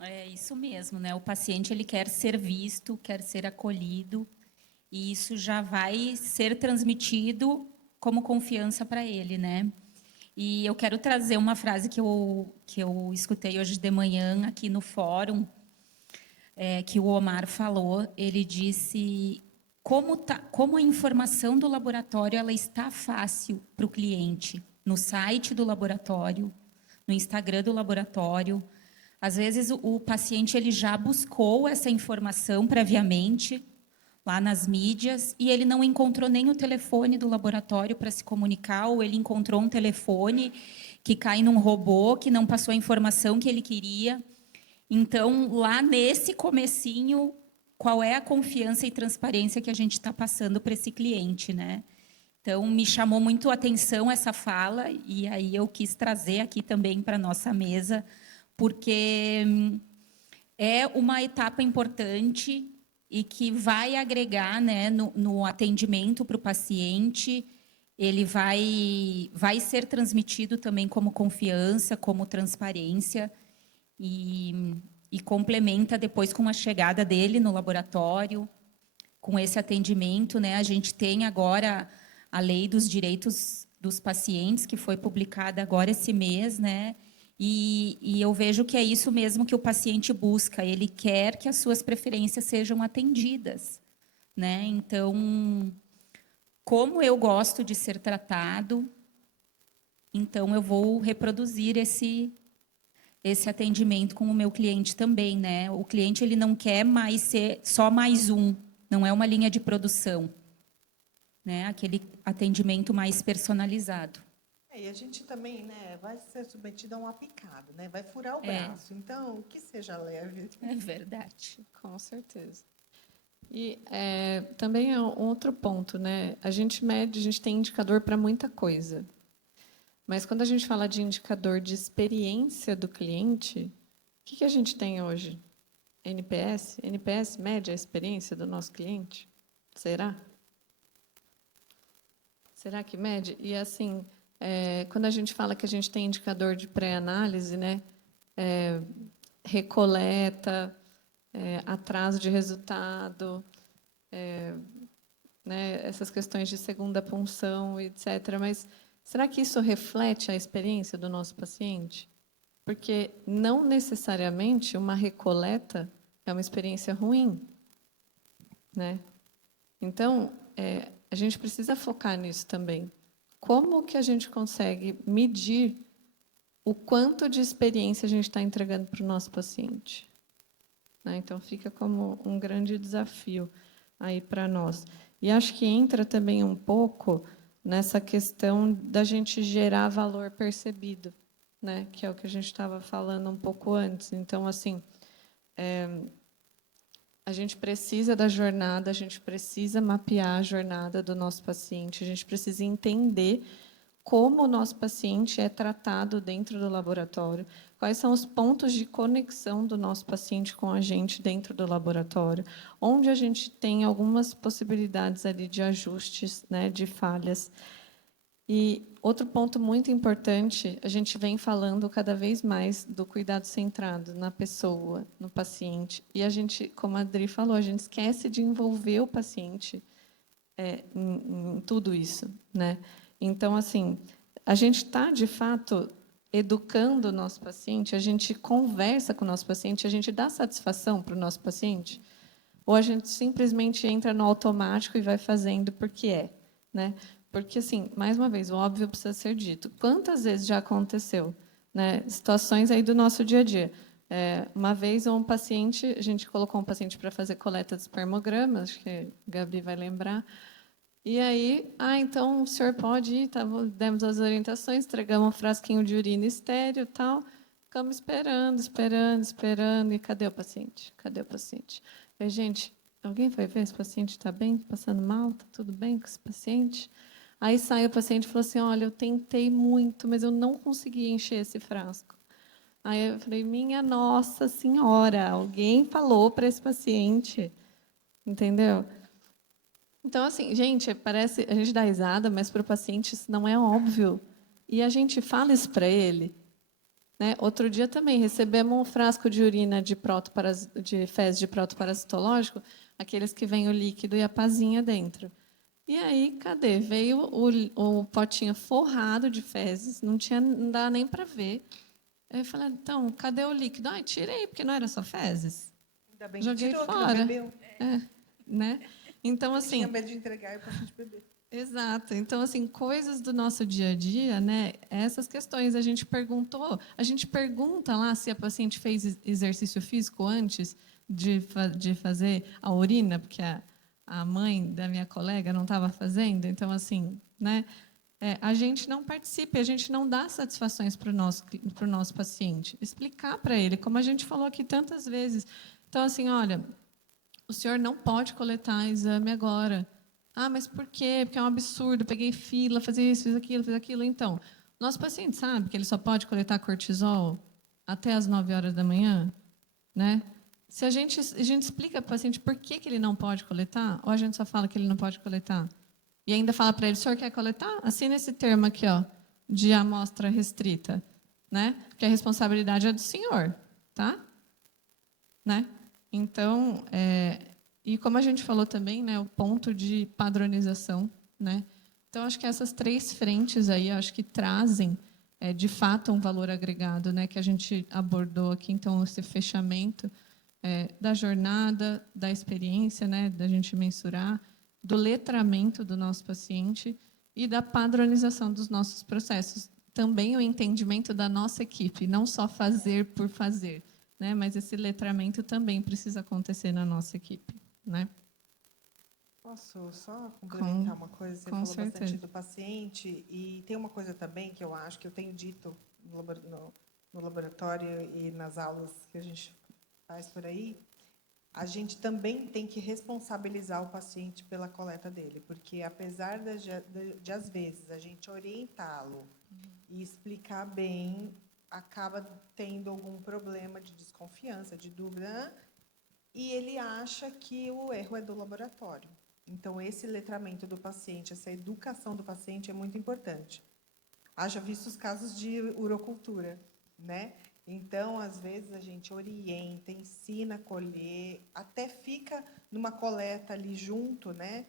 É isso mesmo, né? O paciente ele quer ser visto, quer ser acolhido, e isso já vai ser transmitido como confiança para ele, né? E eu quero trazer uma frase que eu escutei hoje de manhã aqui no fórum, que o Omar falou. Ele disse como a informação do laboratório ela está fácil para o cliente, no site do laboratório, no Instagram do laboratório. Às vezes o paciente ele já buscou essa informação previamente lá nas mídias e ele não encontrou nem o telefone do laboratório para se comunicar, ou ele encontrou um telefone que cai num robô que não passou a informação que ele queria. Então, lá nesse comecinho, qual é a confiança e transparência que a gente está passando para esse cliente, né? Então, me chamou muito a atenção essa fala, e aí eu quis trazer aqui também para a nossa mesa, porque é uma etapa importante e que vai agregar, né, no atendimento para o paciente. Ele vai ser transmitido também como confiança, como transparência, e complementa depois com a chegada dele no laboratório, com esse atendimento, né? A gente tem agora a Lei dos Direitos dos Pacientes, que foi publicada agora esse mês, né? E eu vejo que é isso mesmo que o paciente busca. Ele quer que as suas preferências sejam atendidas, né? Então, como eu gosto de ser tratado, então eu vou reproduzir esse atendimento com o meu cliente também, né? O cliente ele não quer mais ser só mais um, não é uma linha de produção, né? Aquele atendimento mais personalizado. E a gente também, né, vai ser submetido a uma picada, né? Vai furar o braço. Então, que seja leve. É verdade. Com certeza. E também é um outro ponto, né? A gente tem indicador para muita coisa. Mas quando a gente fala de indicador de experiência do cliente, o que a gente tem hoje? NPS? NPS mede a experiência do nosso cliente? Será? Será que mede? E, assim, quando a gente fala que a gente tem indicador de pré-análise, né? Recoleta, atraso de resultado, né? Essas questões de segunda punção, etc. Mas será que isso reflete a experiência do nosso paciente? Porque não necessariamente uma recoleta é uma experiência ruim, né? Então, a gente precisa focar nisso também. Como que a gente consegue medir o quanto de experiência a gente está entregando para o nosso paciente? Né? Então, fica como um grande desafio aí para nós. E acho que entra também um pouco nessa questão da gente gerar valor percebido, né? Que é o que a gente estava falando um pouco antes. Então, assim, a gente precisa da jornada, a gente precisa mapear a jornada do nosso paciente, a gente precisa entender como o nosso paciente é tratado dentro do laboratório, quais são os pontos de conexão do nosso paciente com a gente dentro do laboratório, onde a gente tem algumas possibilidades ali de ajustes, né, de falhas. E outro ponto muito importante, a gente vem falando cada vez mais do cuidado centrado na pessoa, no paciente. E a gente, como a Adri falou, a gente esquece de envolver o paciente em tudo isso, né? Então, assim, a gente está, de fato, educando o nosso paciente, a gente conversa com o nosso paciente, a gente dá satisfação para o nosso paciente, ou a gente simplesmente entra no automático e vai fazendo porque né? Porque, assim, mais uma vez, o óbvio precisa ser dito. Quantas vezes já aconteceu, né? Situações aí do nosso dia a dia. Uma vez, um paciente, a gente colocou um paciente para fazer coleta de espermograma, acho que a Gabi vai lembrar. E aí, então o senhor pode ir, tá, demos as orientações, entregamos um frasquinho de urina estéreo, tal, ficamos esperando, e cadê o paciente? Cadê o paciente? Falei, gente, alguém foi ver se o paciente está bem, passando mal, está tudo bem com esse paciente? Aí sai o paciente e falou assim, olha, eu tentei muito, mas eu não consegui encher esse frasco. Aí eu falei, minha Nossa Senhora, alguém falou para esse paciente, entendeu? Então, assim, gente, parece, a gente dá risada, mas para o paciente isso não é óbvio. E a gente fala isso para ele. Né? Outro dia também recebemos um frasco de urina de fezes de protoparasitológico, aqueles que vem o líquido e a pazinha dentro. E aí, cadê? Veio o potinho forrado de fezes, não dá nem para ver. Eu falei, então, cadê o líquido? Ah, tirei, porque não era só fezes. Ainda bem que Joguei tirou, que não fora. bebeu. Né? Então, assim, Tinha medo de entregar e o paciente beber. exato. Então, assim, coisas do nosso dia a dia, né? Essas questões. A gente pergunta lá se a paciente fez exercício físico antes de fazer a urina, porque a mãe da minha colega não estava fazendo. Então, assim, né? A gente não participa, a gente não dá satisfações para o nosso paciente. Explicar para ele, como a gente falou aqui tantas vezes. Então, assim, olha, o senhor não pode coletar exame agora. Ah, mas por quê? Porque é um absurdo. Peguei fila, fazer isso, fiz aquilo, fiz aquilo. Então, nosso paciente sabe que ele só pode coletar cortisol até as 9 horas da manhã, né? Se a gente explica para o paciente por que ele não pode coletar, ou a gente só fala que ele não pode coletar, e ainda fala para ele, o senhor quer coletar? Assina esse termo aqui, ó, de amostra restrita, né? Porque a responsabilidade é do senhor, tá? Né? Então, e como a gente falou também, né, o ponto de padronização, né? Então, acho que essas 3 frentes aí, acho que trazem, de fato, um valor agregado, né, que a gente abordou aqui. Então, esse fechamento da jornada, da experiência, né, da gente mensurar, do letramento do nosso paciente e da padronização dos nossos processos. Também o entendimento da nossa equipe, não só fazer por fazer, né, mas esse letramento também precisa acontecer na nossa equipe, né? Posso só complementar uma coisa? Você falou certeza. bastante do paciente, e tem uma coisa também que eu acho que eu tenho dito no laboratório e nas aulas que a gente faz por aí. A gente também tem que responsabilizar o paciente pela coleta dele, porque apesar de às vezes, a gente orientá-lo E explicar bem acaba tendo algum problema de desconfiança, de dúvida, e ele acha que o erro é do laboratório. Então, esse letramento do paciente, essa educação do paciente é muito importante. Haja visto os casos de urocultura, né? Então, às vezes, a gente orienta, ensina a colher, até fica numa coleta ali junto, né?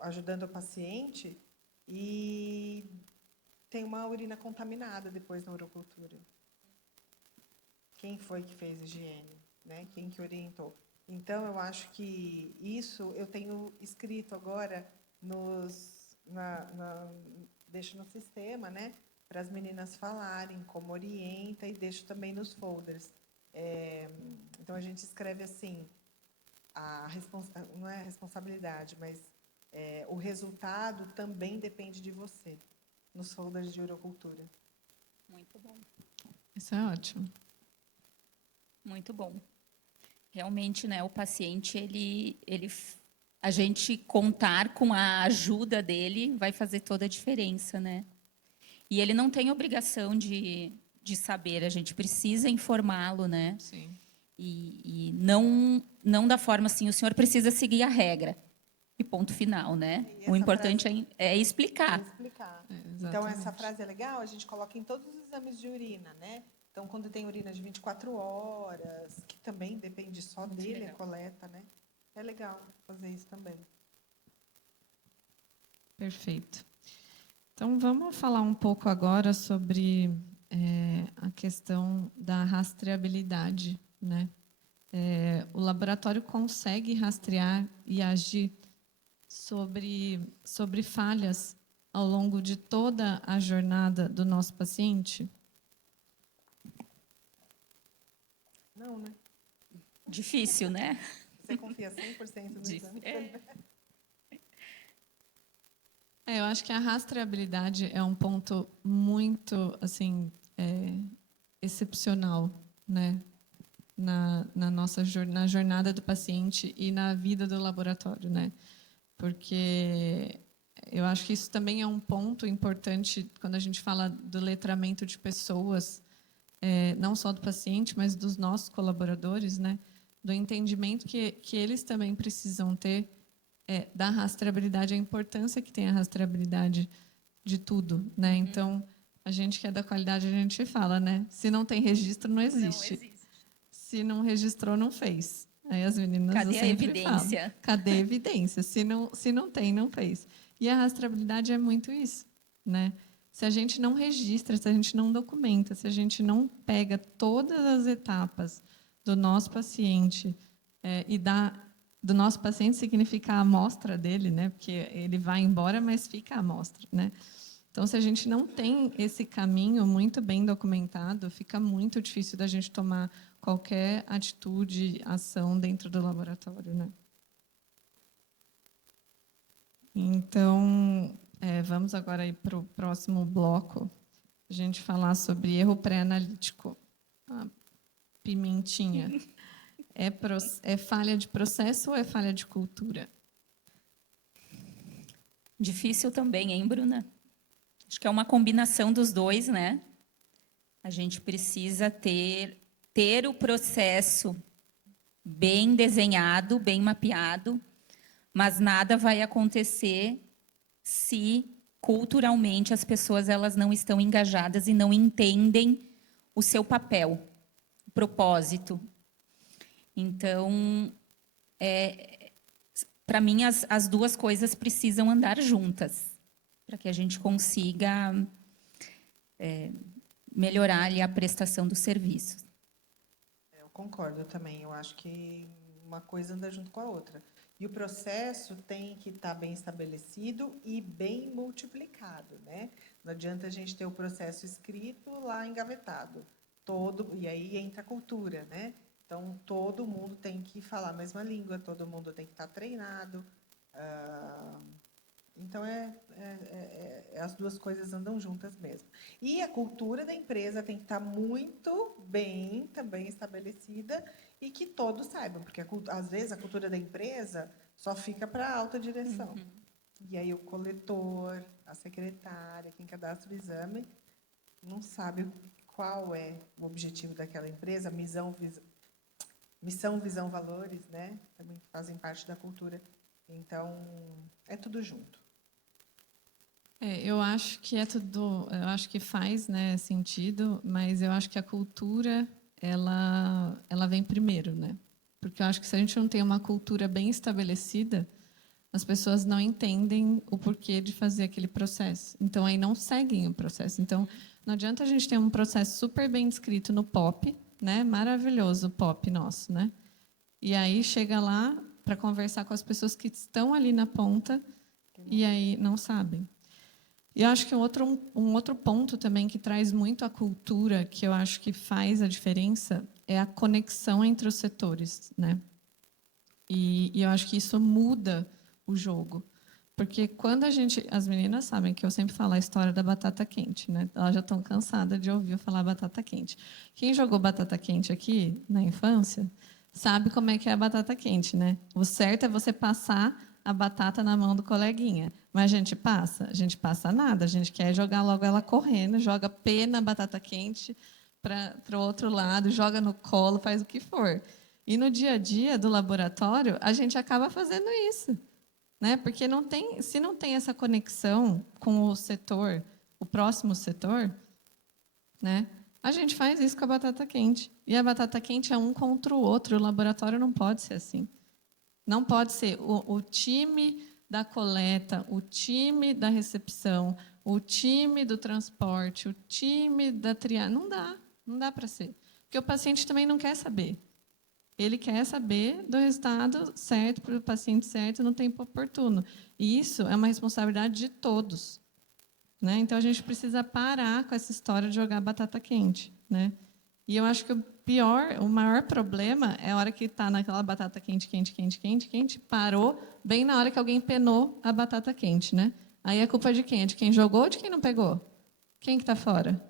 Ajudando o paciente, e tem uma urina contaminada depois na urocultura. Quem foi que fez higiene, né? Quem que orientou? Então, eu acho que isso eu tenho escrito agora deixo no sistema, né? Para as meninas falarem como orienta, e deixo também nos folders. Então, a gente escreve assim, não é a responsabilidade, mas o resultado também depende de você, nos folders de urocultura. Muito bom. Isso é ótimo. Muito bom. Realmente, né, o paciente, a gente contar com a ajuda dele vai fazer toda a diferença, né? E ele não tem obrigação de saber, a gente precisa informá-lo, né? Sim. E não da forma assim, o senhor precisa seguir a regra. E ponto final, né? E O essa importante frase- é explicar. explicar. Então, Exatamente. essa frase é legal, a gente coloca em todos os exames de urina, né? Então, quando tem urina de 24 horas, que também depende só Muito dele, legal. a coleta, né? É legal fazer isso também. Perfeito. Então, vamos falar um pouco agora sobre a questão da rastreabilidade, né? O laboratório consegue rastrear e agir sobre falhas ao longo de toda a jornada do nosso paciente? Não, né? Difícil, né? Você confia 100% no exame? Eu acho que a rastreabilidade é um ponto muito, assim, excepcional, né? Na jornada do paciente e na vida do laboratório, né? Porque eu acho que isso também é um ponto importante quando a gente fala do letramento de pessoas, não só do paciente, mas dos nossos colaboradores, né? Do entendimento que eles também precisam ter da rastreabilidade, a importância que tem a rastreabilidade de tudo, né? Então, a gente que é da qualidade, a gente fala, né? Se não tem registro, não existe. Se não registrou, não fez. Aí as meninas Cadê eu a sempre evidência? falam, cadê a evidência? Se não tem, não fez. E a rastreabilidade é muito isso, né? Se a gente não registra, se a gente não documenta, se a gente não pega todas as etapas do nosso paciente e do nosso paciente significa a amostra dele, né? Porque ele vai embora, mas fica a amostra, né? Então, se a gente não tem esse caminho muito bem documentado, fica muito difícil da gente tomar qualquer atitude, ação dentro do laboratório, né? Então, vamos agora para o próximo bloco, a gente falar sobre erro pré-analítico. A pimentinha. É falha de processo ou é falha de cultura? Difícil também, hein, Bruna? Acho que é uma combinação dos dois, né? A gente precisa ter o processo bem desenhado, bem mapeado, mas nada vai acontecer se culturalmente as pessoas elas não estão engajadas e não entendem o seu papel, o propósito. Então, para mim, as duas coisas precisam andar juntas para que a gente consiga melhorar ali a prestação dos serviços. Eu concordo também. Eu acho que uma coisa anda junto com a outra. E o processo tem que estar bem estabelecido e bem multiplicado, né? Não adianta a gente ter o processo escrito lá engavetado. E aí entra a cultura, né? Então, todo mundo tem que falar a mesma língua, todo mundo tem que estar treinado. Então, as duas coisas andam juntas mesmo. E a cultura da empresa tem que estar muito bem também estabelecida e que todos saibam, porque às vezes a cultura da empresa só fica para a alta direção. E aí o coletor, a secretária, quem cadastra o exame, não sabe qual é o objetivo daquela empresa, missão, visão, valores, né? Também fazem parte da cultura. Então, é tudo junto. Eu acho que eu acho que faz, né, sentido, mas eu acho que a cultura ela vem primeiro, né? Porque eu acho que se a gente não tem uma cultura bem estabelecida, as pessoas não entendem o porquê de fazer aquele processo. Então aí não seguem o processo. Então não adianta a gente ter um processo super bem descrito no POP, né? Maravilhoso o POP nosso, né? E aí chega lá para conversar com as pessoas que estão ali na ponta e aí não sabem. E eu acho que um outro ponto também que traz muito a cultura, que eu acho que faz a diferença, é a conexão entre os setores, né? E eu acho que isso muda o jogo. Porque quando as meninas sabem que eu sempre falo a história da batata quente, né? Elas já estão cansadas de ouvir eu falar batata quente. Quem jogou batata quente aqui na infância sabe como é que é a batata quente, né? O certo é você passar a batata na mão do coleguinha. Mas a gente passa nada, a gente quer jogar logo ela correndo, joga pê na batata quente para o outro lado, joga no colo, faz o que for. E no dia a dia do laboratório, a gente acaba fazendo isso, né? Porque se não tem essa conexão com o setor, o próximo setor, né? A gente faz isso com a batata quente. E a batata quente é um contra o outro. O laboratório não pode ser assim. Não pode ser o time da coleta, o time da recepção, o time do transporte, o time da triagem. Não dá para ser. Porque o paciente também não quer saber. Ele quer saber do resultado certo para o paciente certo no tempo oportuno. E isso é uma responsabilidade de todos, né? Então a gente precisa parar com essa história de jogar batata quente, né? E eu acho que o maior problema é a hora que está naquela batata quente, quente, quente, quente, quente, parou bem na hora que alguém penou a batata quente, né? Aí a culpa é de quem? É de quem jogou ou de quem não pegou? Quem que está fora?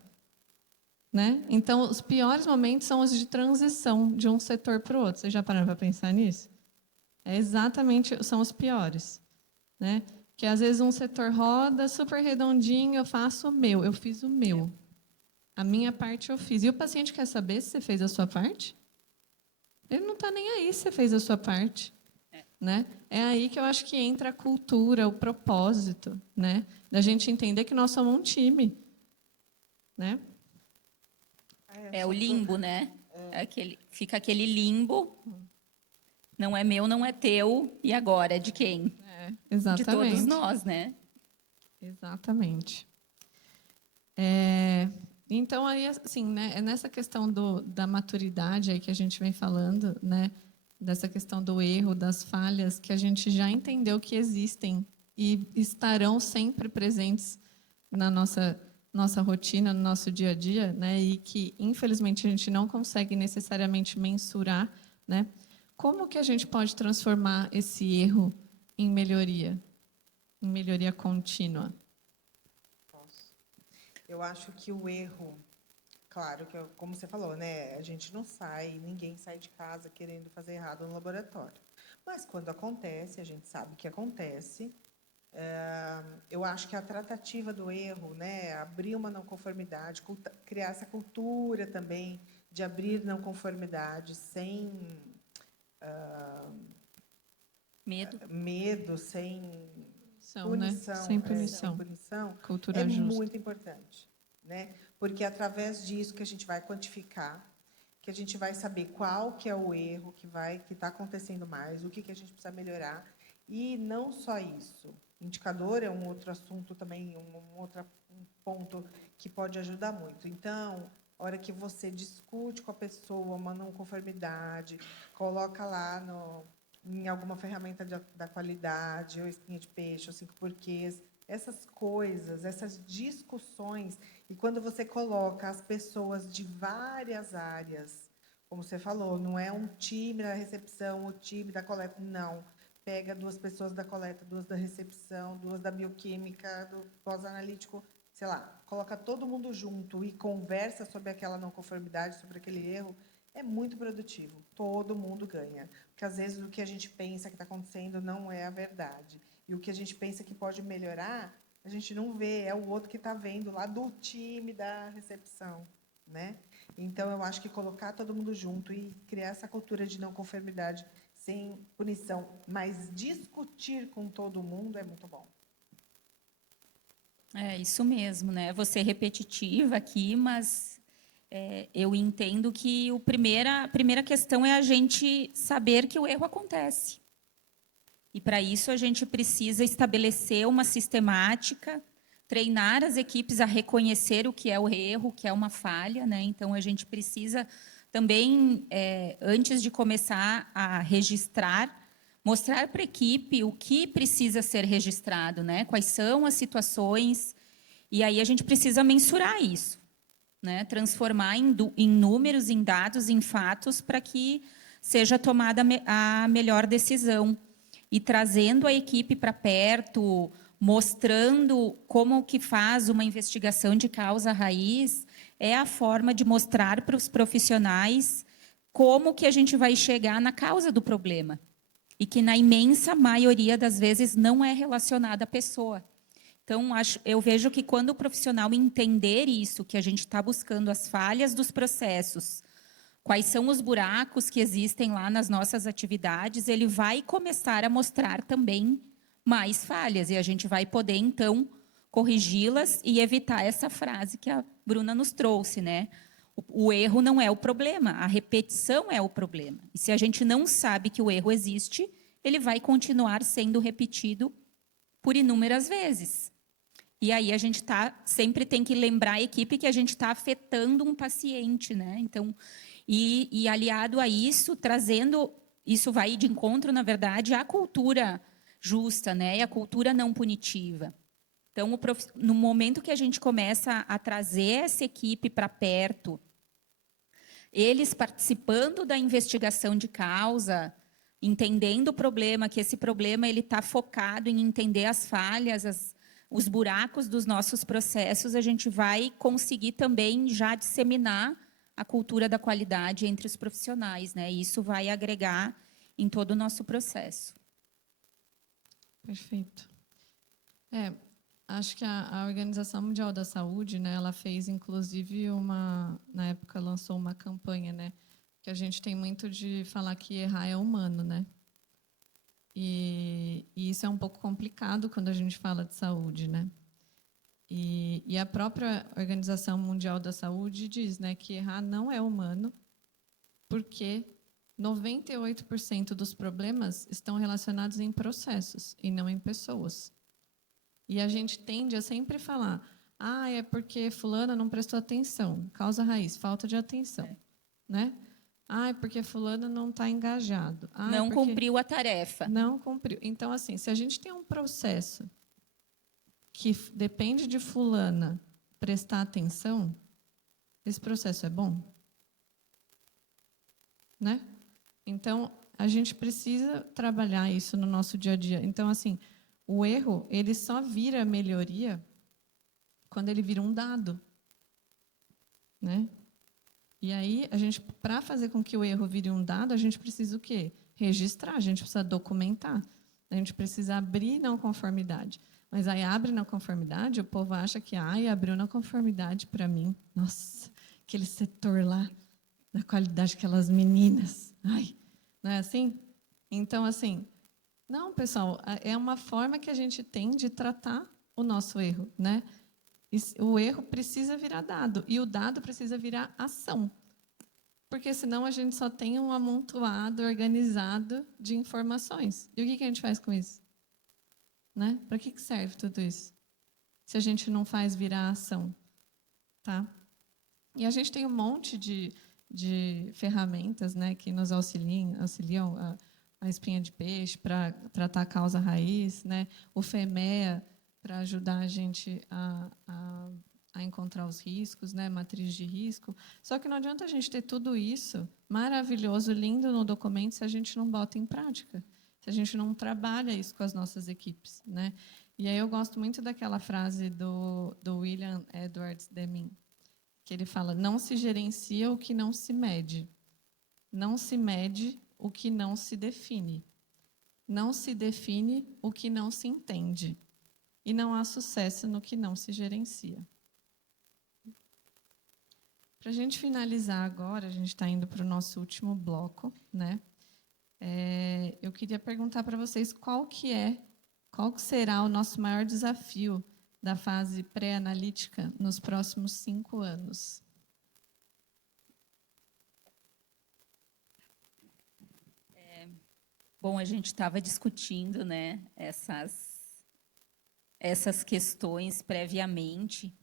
Né? Então, os piores momentos são os de transição de um setor para o outro. Vocês já pararam para pensar nisso? São os piores. Né? Que às vezes um setor roda super redondinho, eu faço o meu, eu fiz o meu. A minha parte eu fiz. E o paciente quer saber se você fez a sua parte? Ele não está nem aí se você fez a sua parte. Né? É aí que eu acho que entra a cultura, o propósito, né? Da gente entender que nós somos um time. Né? É o limbo, né? Fica aquele limbo. Não é meu, não é teu. E agora? É de quem? De todos Exatamente. nós, né? Exatamente. Então, aí, assim, né, é nessa questão da maturidade aí que a gente vem falando, né, dessa questão do erro, das falhas, que a gente já entendeu que existem e estarão sempre presentes na nossa rotina, no nosso dia a dia, né, e que, infelizmente, a gente não consegue necessariamente mensurar, né, como que a gente pode transformar esse erro em melhoria contínua? Eu acho que o erro, claro, que como você falou, né? A gente não sai, ninguém sai de casa querendo fazer errado no laboratório. Mas quando acontece, a gente sabe que acontece. Eu acho que a tratativa do erro, né? Abrir uma não conformidade, criar essa cultura também de abrir não conformidade sem medo, sem punição, Sem punição. sem punição, Cultura é justa. muito importante, né? Porque é através disso que a gente vai quantificar, que a gente vai saber qual que é o erro que está acontecendo mais, o que a gente precisa melhorar. E não só isso. Indicador é um outro assunto também, um ponto que pode ajudar muito. Então, a hora que você discute com a pessoa uma não conformidade, coloca lá em alguma ferramenta da qualidade, ou espinha de peixe, ou 5 porquês, essas coisas, essas discussões, e quando você coloca as pessoas de várias áreas, como você falou, não é um time da recepção, o time da coleta, não. Pega 2 pessoas da coleta, 2 da recepção, 2 da bioquímica, do pós-analítico, sei lá, coloca todo mundo junto e conversa sobre aquela não conformidade, sobre aquele erro, é muito produtivo. Todo mundo ganha. Porque, às vezes, o que a gente pensa que está acontecendo não é a verdade. E o que a gente pensa que pode melhorar, a gente não vê, é o outro que está vendo lá do time da recepção, né? Então, eu acho que colocar todo mundo junto e criar essa cultura de não conformidade sem punição, mas discutir com todo mundo é muito bom. É isso mesmo, né? Vou ser repetitiva aqui, mas eu entendo que a primeira questão é a gente saber que o erro acontece. E para isso a gente precisa estabelecer uma sistemática, treinar as equipes a reconhecer o que é o erro, o que é uma falha, né? Então a gente precisa também, antes de começar a registrar, mostrar para a equipe o que precisa ser registrado, né? Quais são as situações, e aí a gente precisa mensurar isso, né? Transformar em números, em dados, em fatos, para que seja tomada a melhor decisão. E trazendo a equipe para perto, mostrando como que faz uma investigação de causa raiz, é a forma de mostrar para os profissionais como que a gente vai chegar na causa do problema. E que, na imensa maioria das vezes, não é relacionada à pessoa. Então, eu vejo que quando o profissional entender isso, que a gente está buscando as falhas dos processos, quais são os buracos que existem lá nas nossas atividades, ele vai começar a mostrar também mais falhas. E a gente vai poder, então, corrigi-las e evitar essa frase que a Bruna nos trouxe, né? O erro não é o problema, a repetição é o problema. E se a gente não sabe que o erro existe, ele vai continuar sendo repetido por inúmeras vezes. E aí a gente sempre tem que lembrar a equipe que a gente está afetando um paciente, né? Então, e aliado a isso, trazendo, isso vai de encontro, na verdade, à cultura justa, né? E a cultura não punitiva. Então, no momento que a gente começa a trazer essa equipe para perto, eles participando da investigação de causa, entendendo o problema, que esse problema ele está focado em entender as falhas, os buracos dos nossos processos, a gente vai conseguir também já disseminar a cultura da qualidade entre os profissionais, né? E isso vai agregar em todo o nosso processo. Perfeito. Acho que a Organização Mundial da Saúde, né, ela fez, inclusive, na época, lançou uma campanha, né, que a gente tem muito de falar que errar é humano, né? E isso é um pouco complicado quando a gente fala de saúde, né? E a própria Organização Mundial da Saúde diz, né, que errar não é humano, porque 98% dos problemas estão relacionados em processos e não em pessoas. E a gente tende a sempre falar, é porque fulana não prestou atenção, causa raiz, falta de atenção, né? É porque fulano não está engajado. Não cumpriu a tarefa. Não cumpriu. Então, assim, se a gente tem um processo que depende de fulana prestar atenção, esse processo é bom? Né? Então, a gente precisa trabalhar isso no nosso dia a dia. Então, assim, o erro, ele só vira melhoria quando ele vira um dado, né? E aí, para fazer com que o erro vire um dado, a gente precisa o quê? Registrar, a gente precisa documentar. A gente precisa abrir não conformidade. Mas aí abre não conformidade, o povo acha que abriu não conformidade para mim. Nossa, aquele setor lá da qualidade, aquelas meninas. Não é assim? Então, assim, não, pessoal, é uma forma que a gente tem de tratar o nosso erro, né? O erro precisa virar dado, e o dado precisa virar ação. Porque senão a gente só tem um amontoado organizado de informações. E o que a gente faz com isso? Né? Para que serve tudo isso? Se a gente não faz virar ação. Tá? E a gente tem um monte de ferramentas, né, que nos auxiliam a espinha de peixe para tratar a causa raiz, né? O FEMEA para ajudar a gente a encontrar os riscos, né? Matriz de risco. Só que não adianta a gente ter tudo isso maravilhoso, lindo no documento, se a gente não bota em prática, se a gente não trabalha isso com as nossas equipes, né? E aí eu gosto muito daquela frase do William Edwards Deming, que ele fala: não se gerencia o que não se mede. Não se mede o que não se define. Não se define o que não se entende. E não há sucesso no que não se gerencia. Para a gente finalizar agora, a gente está indo para o nosso último bloco, né? Eu queria perguntar para vocês qual que será o nosso maior desafio da fase pré-analítica nos próximos 5 anos. Bom, a gente estava discutindo, né, essas questões previamente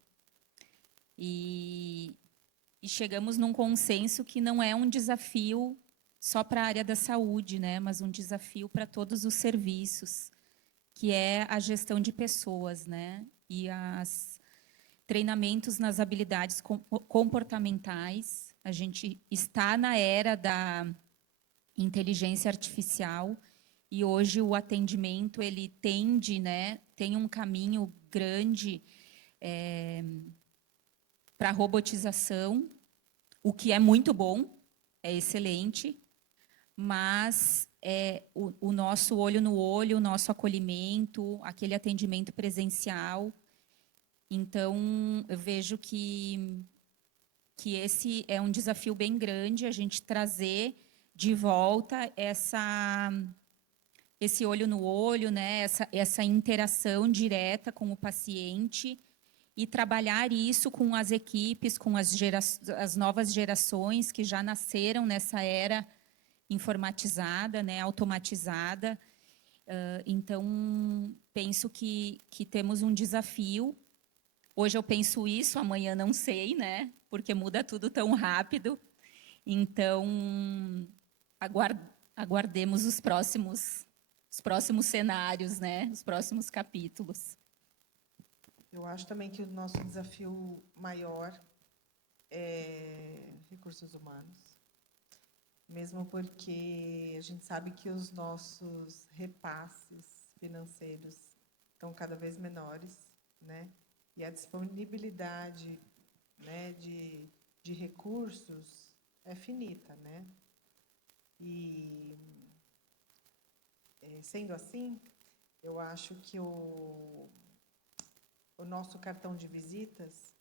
e chegamos num consenso que não é um desafio só para a área da saúde, né, mas um desafio para todos os serviços, que é a gestão de pessoas, né, e os treinamentos nas habilidades comportamentais. A gente está na era da inteligência artificial e hoje o atendimento ele tende, né, tem um caminho grande para a robotização, o que é muito bom, é excelente, mas o nosso olho no olho, o nosso acolhimento, aquele atendimento presencial. Então, eu vejo que esse é um desafio bem grande, a gente trazer de volta esse olho no olho, né? essa interação direta com o paciente e trabalhar isso com as equipes, com as novas gerações que já nasceram nessa era informatizada, né? Automatizada. Então, penso que temos um desafio. Hoje eu penso isso, amanhã não sei, né? Porque muda tudo tão rápido. Então, aguardemos os próximos cenários, né? Os próximos capítulos. Eu acho também que o nosso desafio maior é recursos humanos. Mesmo porque a gente sabe que os nossos repasses financeiros estão cada vez menores, né? E a disponibilidade, né, de recursos é finita, né? E, sendo assim, eu acho que o nosso cartão de visitas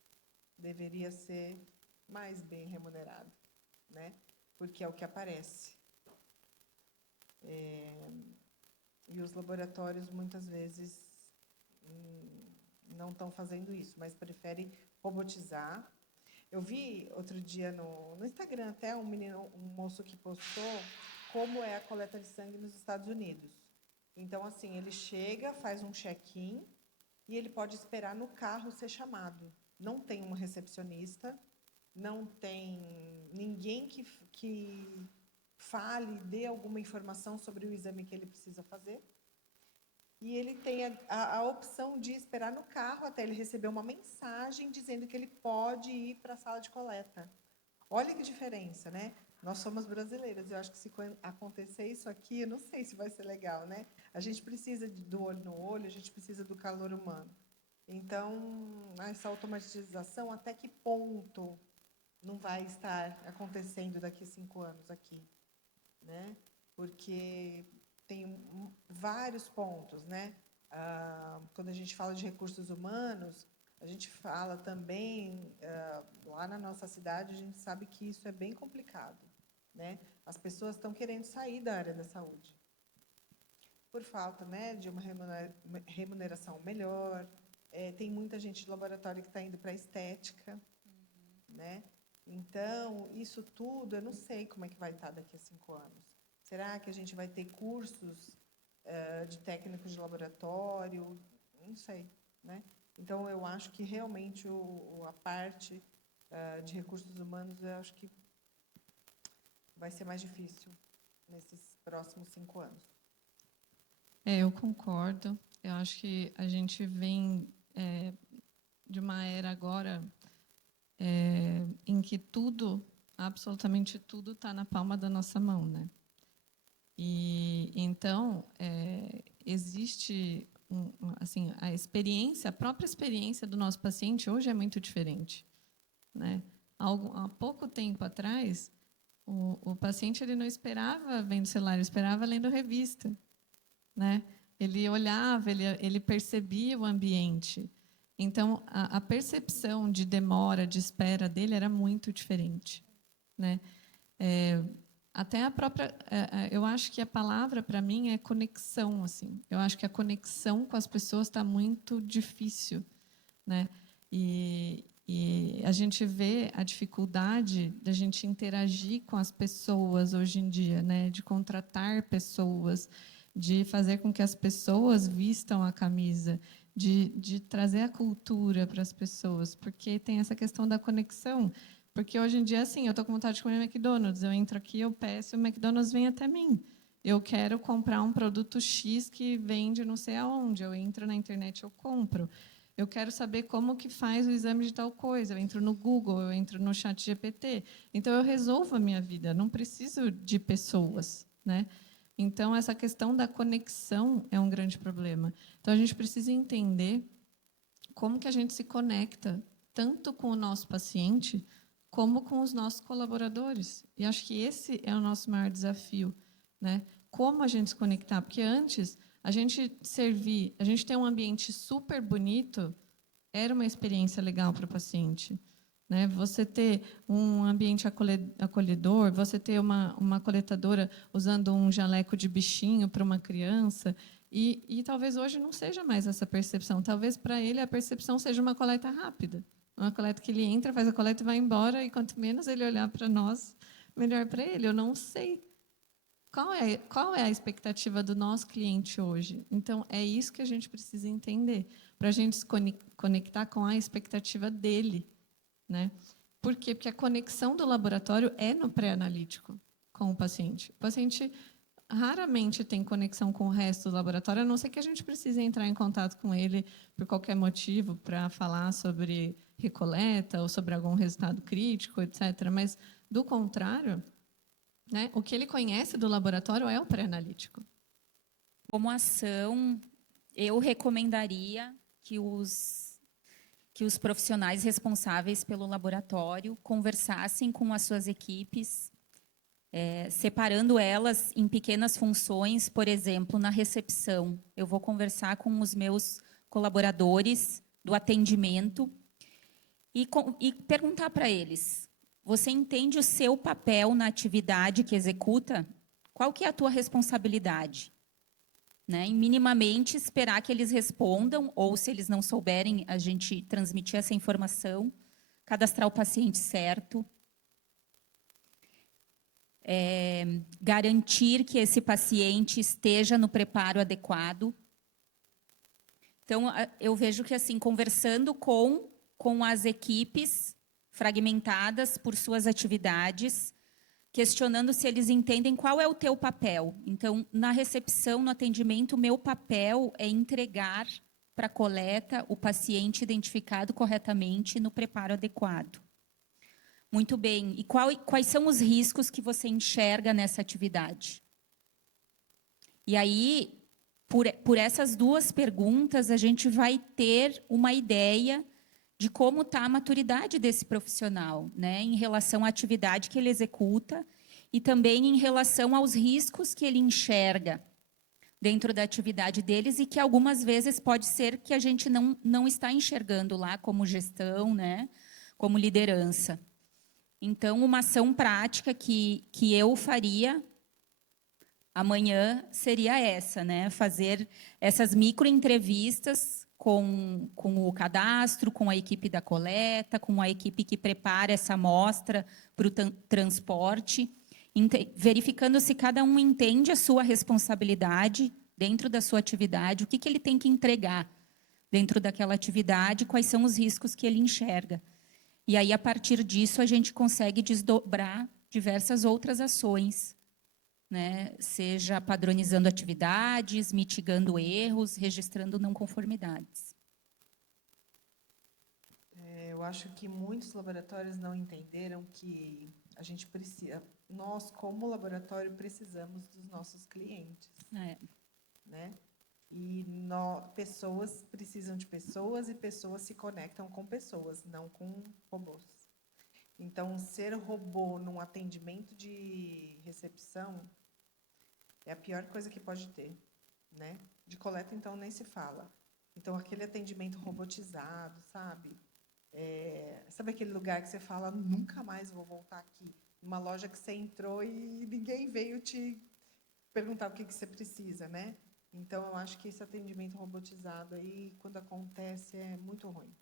deveria ser mais bem remunerado, né? Porque é o que aparece. E os laboratórios, muitas vezes, não estão fazendo isso, mas preferem robotizar. Eu vi outro dia no Instagram até um moço que postou como é a coleta de sangue nos Estados Unidos. Então, assim, ele chega, faz um check-in e ele pode esperar no carro ser chamado. Não tem uma recepcionista, não tem ninguém que fale, dê alguma informação sobre o exame que ele precisa fazer. E ele tem a opção de esperar no carro até ele receber uma mensagem dizendo que ele pode ir para a sala de coleta. Olha que diferença, né? Nós somos brasileiras. Eu acho que se acontecer isso aqui, eu não sei se vai ser legal, né? A gente precisa do olho no olho, a gente precisa do calor humano. Então, essa automatização, até que ponto não vai estar acontecendo daqui a 5 anos aqui, né? Porque tem vários pontos, né? Quando a gente fala de recursos humanos, a gente fala também, lá na nossa cidade, a gente sabe que isso é bem complicado, né? As pessoas estão querendo sair da área da saúde por falta, né, de uma remuneração melhor. Tem muita gente de laboratório que está indo para a estética, né? Então, isso tudo, eu não sei como é que vai estar daqui a 5 anos. Será que a gente vai ter cursos de técnicos de laboratório? Não sei, né? Então, eu acho que realmente a parte de recursos humanos, eu acho que vai ser mais difícil nesses próximos 5 anos. Eu concordo. Eu acho que a gente vem de uma era agora em que tudo, absolutamente tudo, está na palma da nossa mão, né? E então existe assim, a própria experiência do nosso paciente hoje é muito diferente, né? Há pouco tempo atrás, O paciente ele não esperava vendo celular, ele esperava lendo revista, né? Ele olhava, ele percebia o ambiente. Então, a percepção de demora, de espera dele era muito diferente, né? Até a própria, eu acho que a palavra para mim é conexão, assim. Eu acho que a conexão com as pessoas está muito difícil, né? E a gente vê a dificuldade da gente interagir com as pessoas hoje em dia, né? De contratar pessoas, de fazer com que as pessoas vistam a camisa, de trazer a cultura para as pessoas, porque tem essa questão da conexão. Porque hoje em dia, assim, eu estou com vontade de comer McDonald's, eu entro aqui, eu peço e o McDonald's vem até mim. Eu quero comprar um produto X que vende não sei aonde, eu entro na internet, eu compro. Eu quero saber como que faz o exame de tal coisa, eu entro no Google, eu entro no ChatGPT. Então, eu resolvo a minha vida, não preciso de pessoas, né? Então, essa questão da conexão é um grande problema. Então, a gente precisa entender como que a gente se conecta tanto com o nosso paciente como com os nossos colaboradores. E acho que esse é o nosso maior desafio, né? Como a gente se conectar? Porque antes, a gente servir, a gente ter um ambiente super bonito era uma experiência legal para o paciente, né? Você ter um ambiente acolhedor, você ter uma coletadora usando um jaleco de bichinho para uma criança, e talvez hoje não seja mais essa percepção. Talvez para ele a percepção seja uma coleta rápida. Uma coleta que ele entra, faz a coleta e vai embora, e quanto menos ele olhar para nós, melhor para ele. Eu não sei qual é a expectativa do nosso cliente hoje. Então, é isso que a gente precisa entender, para a gente se conectar com a expectativa dele, né? Por quê? Porque a conexão do laboratório é no pré-analítico com o paciente. O paciente raramente tem conexão com o resto do laboratório, a não ser que a gente precise entrar em contato com ele por qualquer motivo para falar sobre recoleta ou sobre algum resultado crítico, etc. Mas, do contrário, né, o que ele conhece do laboratório é o pré-analítico. Como ação, eu recomendaria que os profissionais responsáveis pelo laboratório conversassem com as suas equipes, separando elas em pequenas funções. Por exemplo, na recepção, eu vou conversar com os meus colaboradores do atendimento e perguntar para eles: você entende o seu papel na atividade que executa? Qual que é a tua responsabilidade? Né? E minimamente esperar que eles respondam, ou se eles não souberem, a gente transmitir essa informação, cadastrar o paciente certo, garantir que esse paciente esteja no preparo adequado. Então, eu vejo que, assim, conversando com as equipes fragmentadas por suas atividades, questionando se eles entendem qual é o teu papel. Então, na recepção, no atendimento, o meu papel é entregar para a coleta o paciente identificado corretamente no preparo adequado. Muito bem. E quais são os riscos que você enxerga nessa atividade? E aí, por essas duas perguntas, a gente vai ter uma ideia de como está a maturidade desse profissional, né, em relação à atividade que ele executa e também em relação aos riscos que ele enxerga dentro da atividade deles e que algumas vezes pode ser que a gente não está enxergando lá como gestão, né, como liderança. Então, uma ação prática que eu faria amanhã seria essa, né, fazer essas microentrevistas com o cadastro, com a equipe da coleta, com a equipe que prepara essa amostra para o transporte, verificando se cada um entende a sua responsabilidade dentro da sua atividade, o que ele tem que entregar dentro daquela atividade, quais são os riscos que ele enxerga. E aí, a partir disso, a gente consegue desdobrar diversas outras ações, né? Seja padronizando atividades, mitigando erros, registrando não conformidades. Eu acho que muitos laboratórios não entenderam que a gente precisa, nós como laboratório precisamos dos nossos clientes, né? E pessoas precisam de pessoas e pessoas se conectam com pessoas, não com robôs. Então, ser robô num atendimento de recepção é a pior coisa que pode ter, né? De coleta, então, nem se fala. Então, aquele atendimento robotizado, sabe? Sabe aquele lugar que você fala, nunca mais vou voltar aqui? Uma loja que você entrou e ninguém veio te perguntar o que você precisa, né? Então, eu acho que esse atendimento robotizado aí, quando acontece, é muito ruim.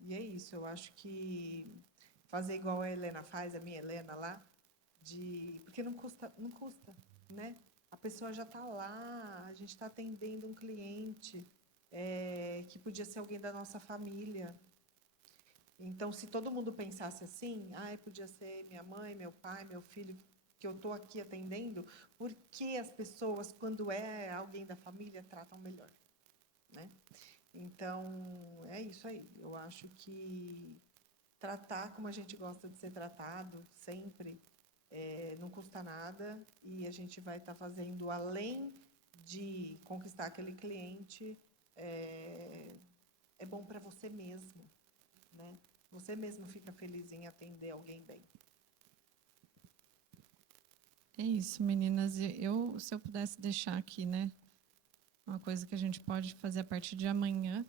E é isso, eu acho que fazer igual a Helena faz, a minha Helena lá, porque não custa, né? A pessoa já está lá, a gente está atendendo um cliente que podia ser alguém da nossa família. Então, se todo mundo pensasse assim, podia ser minha mãe, meu pai, meu filho, que eu estou aqui atendendo, por que as pessoas, quando é alguém da família, tratam melhor, né? Então, é isso aí. Eu acho que tratar como a gente gosta de ser tratado, sempre, não custa nada, e a gente vai estar fazendo, além de conquistar aquele cliente, é bom para você mesmo, né? Você mesmo fica feliz em atender alguém bem. É isso, meninas. Se eu pudesse deixar aqui, né, uma coisa que a gente pode fazer a partir de amanhã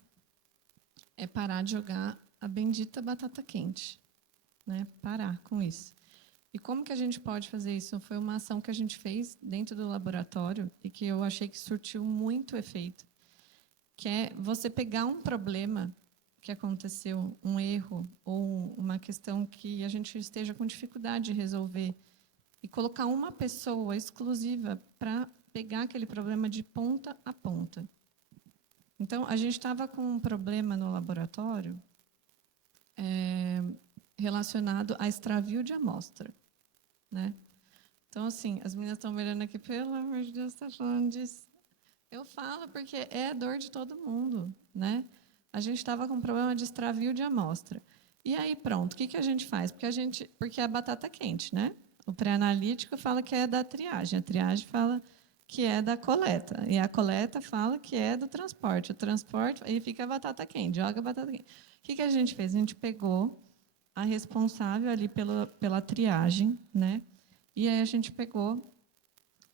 é parar de jogar a bendita batata quente, né? Parar com isso. E como que a gente pode fazer isso? Foi uma ação que a gente fez dentro do laboratório e que eu achei que surtiu muito efeito, que é você pegar um problema que aconteceu, um erro ou uma questão que a gente esteja com dificuldade de resolver e colocar uma pessoa exclusiva para pegar aquele problema de ponta a ponta. Então, a gente estava com um problema no laboratório relacionado a extravio de amostra, né? Então, assim, as meninas estão me olhando aqui, pelo amor de Deus, está falando disso. Eu falo porque é a dor de todo mundo, né? A gente estava com um problema de extravio de amostra. E aí, pronto, o que a gente faz? Porque a batata é quente, né? O pré-analítico fala que é da triagem, a triagem fala que é da coleta, e a coleta fala que é do transporte. O transporte, aí fica a batata quente, joga a batata quente. O que a gente fez? A gente pegou a responsável ali pela triagem, né? E aí a gente pegou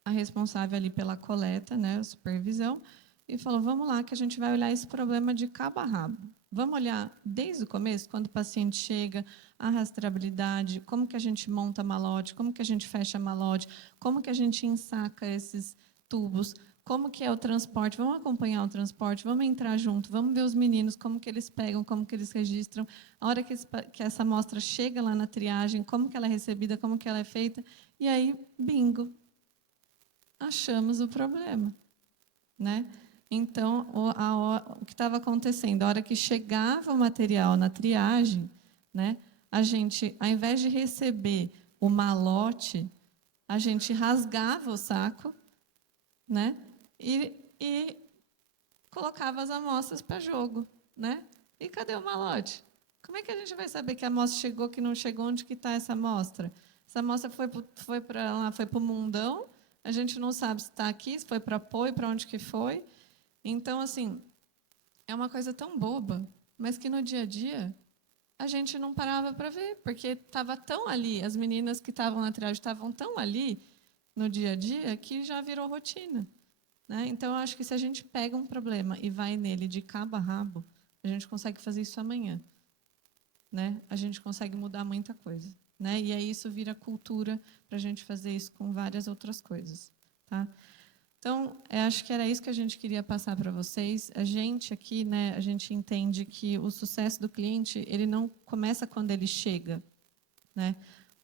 a responsável ali pela coleta, né, a supervisão, e falou, vamos lá que a gente vai olhar esse problema de cabo a rabo. Vamos olhar desde o começo, quando o paciente chega, a rastreabilidade, como que a gente monta malote, como que a gente fecha malote, como que a gente ensaca esses tubos, como que é o transporte, vamos acompanhar o transporte, vamos entrar junto, vamos ver os meninos, como que eles pegam, como que eles registram, a hora que essa amostra chega lá na triagem, como que ela é recebida, como que ela é feita, e aí, bingo, achamos o problema, né? Então, o que estava acontecendo, a hora que chegava o material na triagem, né, a gente, ao invés de receber o malote, a gente rasgava o saco, né, e colocava as amostras para jogo, né? E cadê o malote? Como é que a gente vai saber que a amostra chegou, que não chegou, onde que está essa amostra? Essa amostra foi para lá, foi para o mundão, a gente não sabe se está aqui, se foi para apoio, para onde que foi. Então, assim, é uma coisa tão boba, mas que no dia a dia a gente não parava para ver, porque estava tão ali, as meninas que estavam na triagem estavam tão ali no dia a dia que já virou rotina, né? Então, eu acho que se a gente pega um problema e vai nele de cabo a rabo, a gente consegue fazer isso amanhã, né? A gente consegue mudar muita coisa, né? E aí isso vira cultura para a gente fazer isso com várias outras coisas, tá? Então, acho que era isso que a gente queria passar para vocês. A gente aqui, né, a gente entende que o sucesso do cliente, ele não começa quando ele chega, né?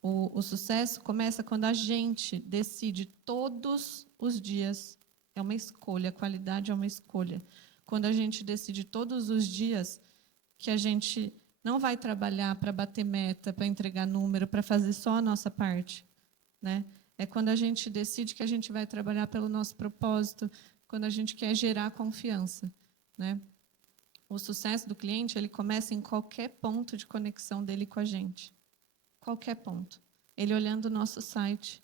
O sucesso começa quando a gente decide todos os dias, é uma escolha, a qualidade é uma escolha. Quando a gente decide todos os dias que a gente não vai trabalhar para bater meta, para entregar número, para fazer só a nossa parte, né? É quando a gente decide que a gente vai trabalhar pelo nosso propósito, quando a gente quer gerar confiança, né? O sucesso do cliente, ele começa em qualquer ponto de conexão dele com a gente. Qualquer ponto. Ele olhando o nosso site,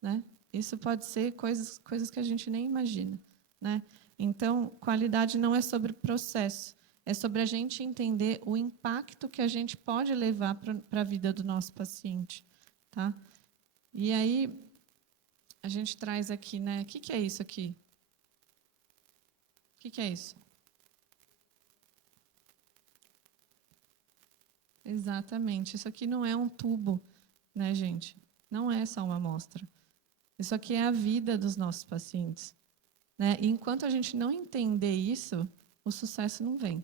né? Isso pode ser coisas que a gente nem imagina, né? Então, qualidade não é sobre processo, é sobre a gente entender o impacto que a gente pode levar para a vida do nosso paciente, tá? E aí a gente traz aqui, né? O que é isso aqui? O que é isso? Exatamente. Isso aqui não é um tubo, né, gente? Não é só uma amostra. Isso aqui é a vida dos nossos pacientes, né? E enquanto a gente não entender isso, o sucesso não vem,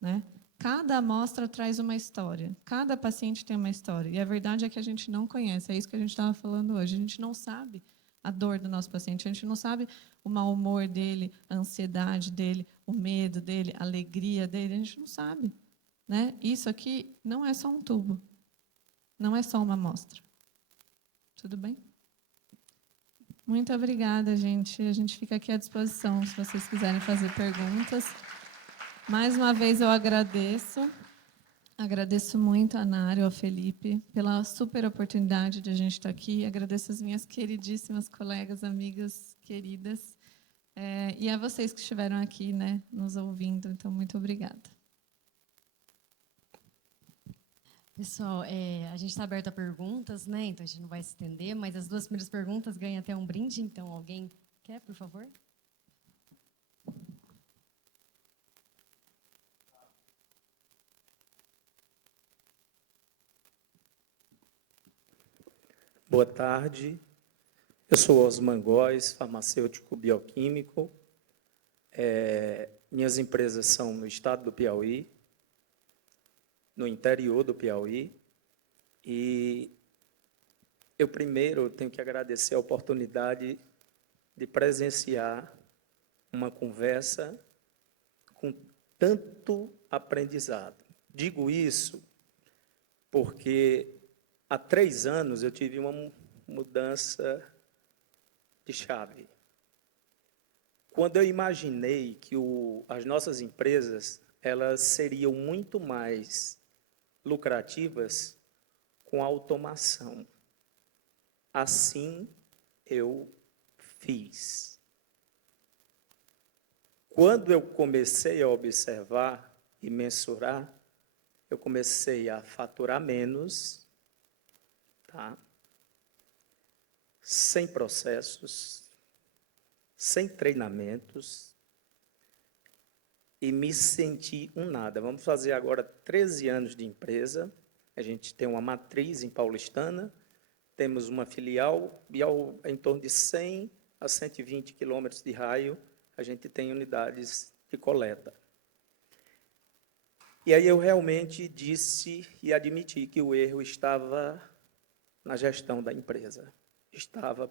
né? Cada amostra traz uma história. Cada paciente tem uma história. E a verdade é que a gente não conhece. É isso que a gente estava falando hoje. A gente não sabe a dor do nosso paciente. A gente não sabe o mau humor dele, a ansiedade dele, o medo dele, a alegria dele. A gente não sabe, né? Isso aqui não é só um tubo. Não é só uma amostra. Tudo bem? Muito obrigada, gente. A gente fica aqui à disposição, se vocês quiserem fazer perguntas. Mais uma vez eu agradeço. Agradeço muito a Nário, ao Felipe, pela super oportunidade de a gente estar aqui. Agradeço as minhas queridíssimas colegas, amigas queridas. E a vocês que estiveram aqui, né, nos ouvindo. Então, muito obrigada. Pessoal, a gente está aberto a perguntas, né? Então a gente não vai se estender, mas as 2 primeiras perguntas ganham até um brinde. Então, alguém quer, por favor? Boa tarde. Eu sou Osman Góes, farmacêutico bioquímico. Minhas empresas são no estado do Piauí, no interior do Piauí. E eu primeiro tenho que agradecer a oportunidade de presenciar uma conversa com tanto aprendizado. Digo isso porque há 3 anos eu tive uma mudança de chave. Quando eu imaginei que as nossas empresas elas seriam muito mais lucrativas com a automação. Assim eu fiz. Quando eu comecei a observar e mensurar, eu comecei a faturar menos, tá? Sem processos, sem treinamentos, e me senti um nada. Vamos fazer agora 13 anos de empresa. A gente tem uma matriz em Paulistana, temos uma filial, e em torno de 100 a 120 quilômetros de raio, a gente tem unidades de coleta. E aí eu realmente disse e admiti que o erro estava na gestão da empresa, estava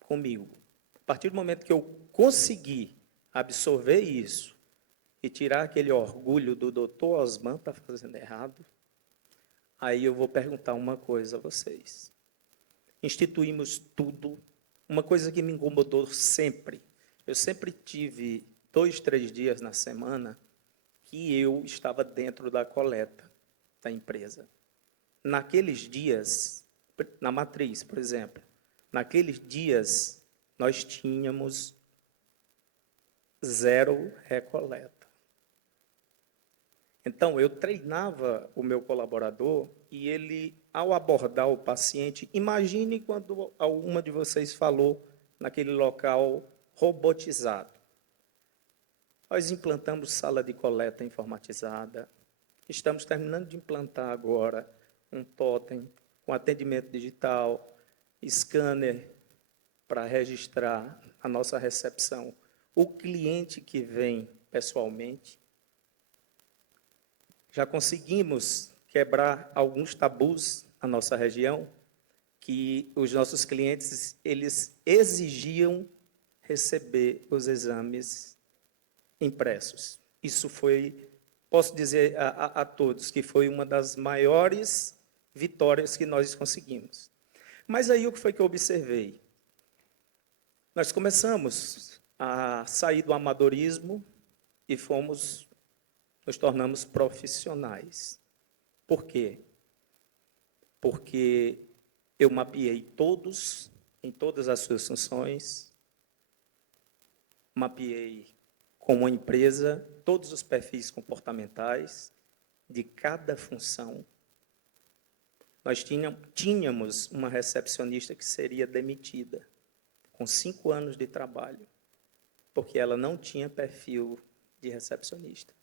comigo. A partir do momento que eu consegui absorver isso e tirar aquele orgulho do doutor Osman está fazendo errado, aí eu vou perguntar uma coisa a vocês. Instituímos tudo, uma coisa que me incomodou sempre. Eu sempre tive 2, 3 dias na semana que eu estava dentro da coleta da empresa. Naqueles dias, na matriz, por exemplo, naqueles dias nós tínhamos 0 recoleta. Então, eu treinava o meu colaborador e ele, ao abordar o paciente, imagine quando alguma de vocês falou naquele local robotizado. Nós implantamos sala de coleta informatizada, estamos terminando de implantar agora um totem com atendimento digital, scanner para registrar a nossa recepção. O cliente que vem pessoalmente, já conseguimos quebrar alguns tabus na nossa região, que os nossos clientes eles exigiam receber os exames impressos. Isso foi, posso dizer a todos, que foi uma das maiores vitórias que nós conseguimos. Mas aí o que foi que eu observei? Nós começamos a sair do amadorismo e nos tornamos profissionais. Por quê? Porque eu mapeei todos, em todas as suas funções, mapeei como empresa, todos os perfis comportamentais de cada função. Nós tínhamos uma recepcionista que seria demitida com 5 anos de trabalho, porque ela não tinha perfil de recepcionista.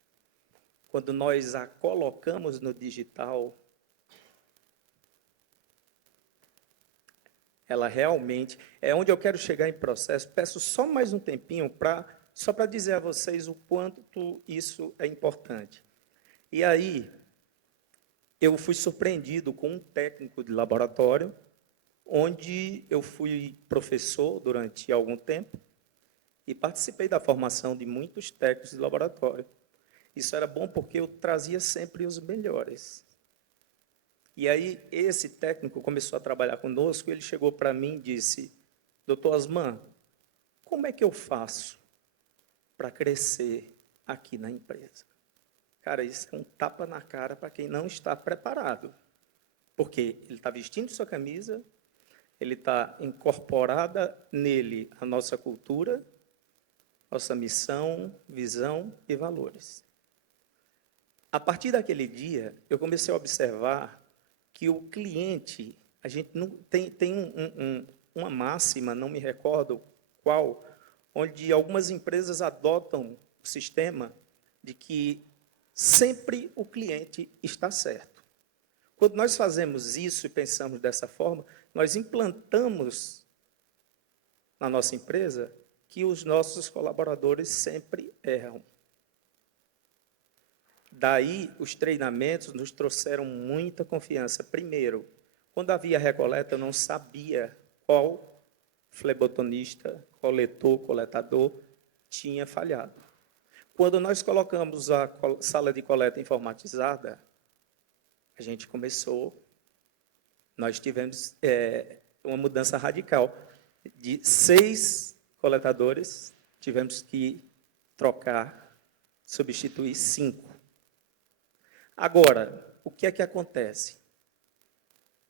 Quando nós a colocamos no digital, ela realmente... É onde eu quero chegar em processo. Peço só mais um tempinho só para dizer a vocês o quanto isso é importante. E aí, eu fui surpreendido com um técnico de laboratório, onde eu fui professor durante algum tempo e participei da formação de muitos técnicos de laboratório. Isso era bom porque eu trazia sempre os melhores. E aí, esse técnico começou a trabalhar conosco, ele chegou para mim e disse, doutor Osman, como é que eu faço para crescer aqui na empresa? Cara, isso é um tapa na cara para quem não está preparado. Porque ele está vestindo sua camisa, ele está incorporada nele a nossa cultura, nossa missão, visão e valores. A partir daquele dia, eu comecei a observar que o cliente, a gente não tem uma máxima, não me recordo qual, onde algumas empresas adotam o sistema de que sempre o cliente está certo. Quando nós fazemos isso e pensamos dessa forma, nós implantamos na nossa empresa que os nossos colaboradores sempre erram. Daí, os treinamentos nos trouxeram muita confiança. Primeiro, quando havia recoleta, eu não sabia qual flebotonista, coletor, coletador tinha falhado. Quando nós colocamos a sala de coleta informatizada, a gente começou, nós tivemos uma mudança radical. De 6 coletadores, tivemos que trocar, substituir 5. Agora, o que é que acontece?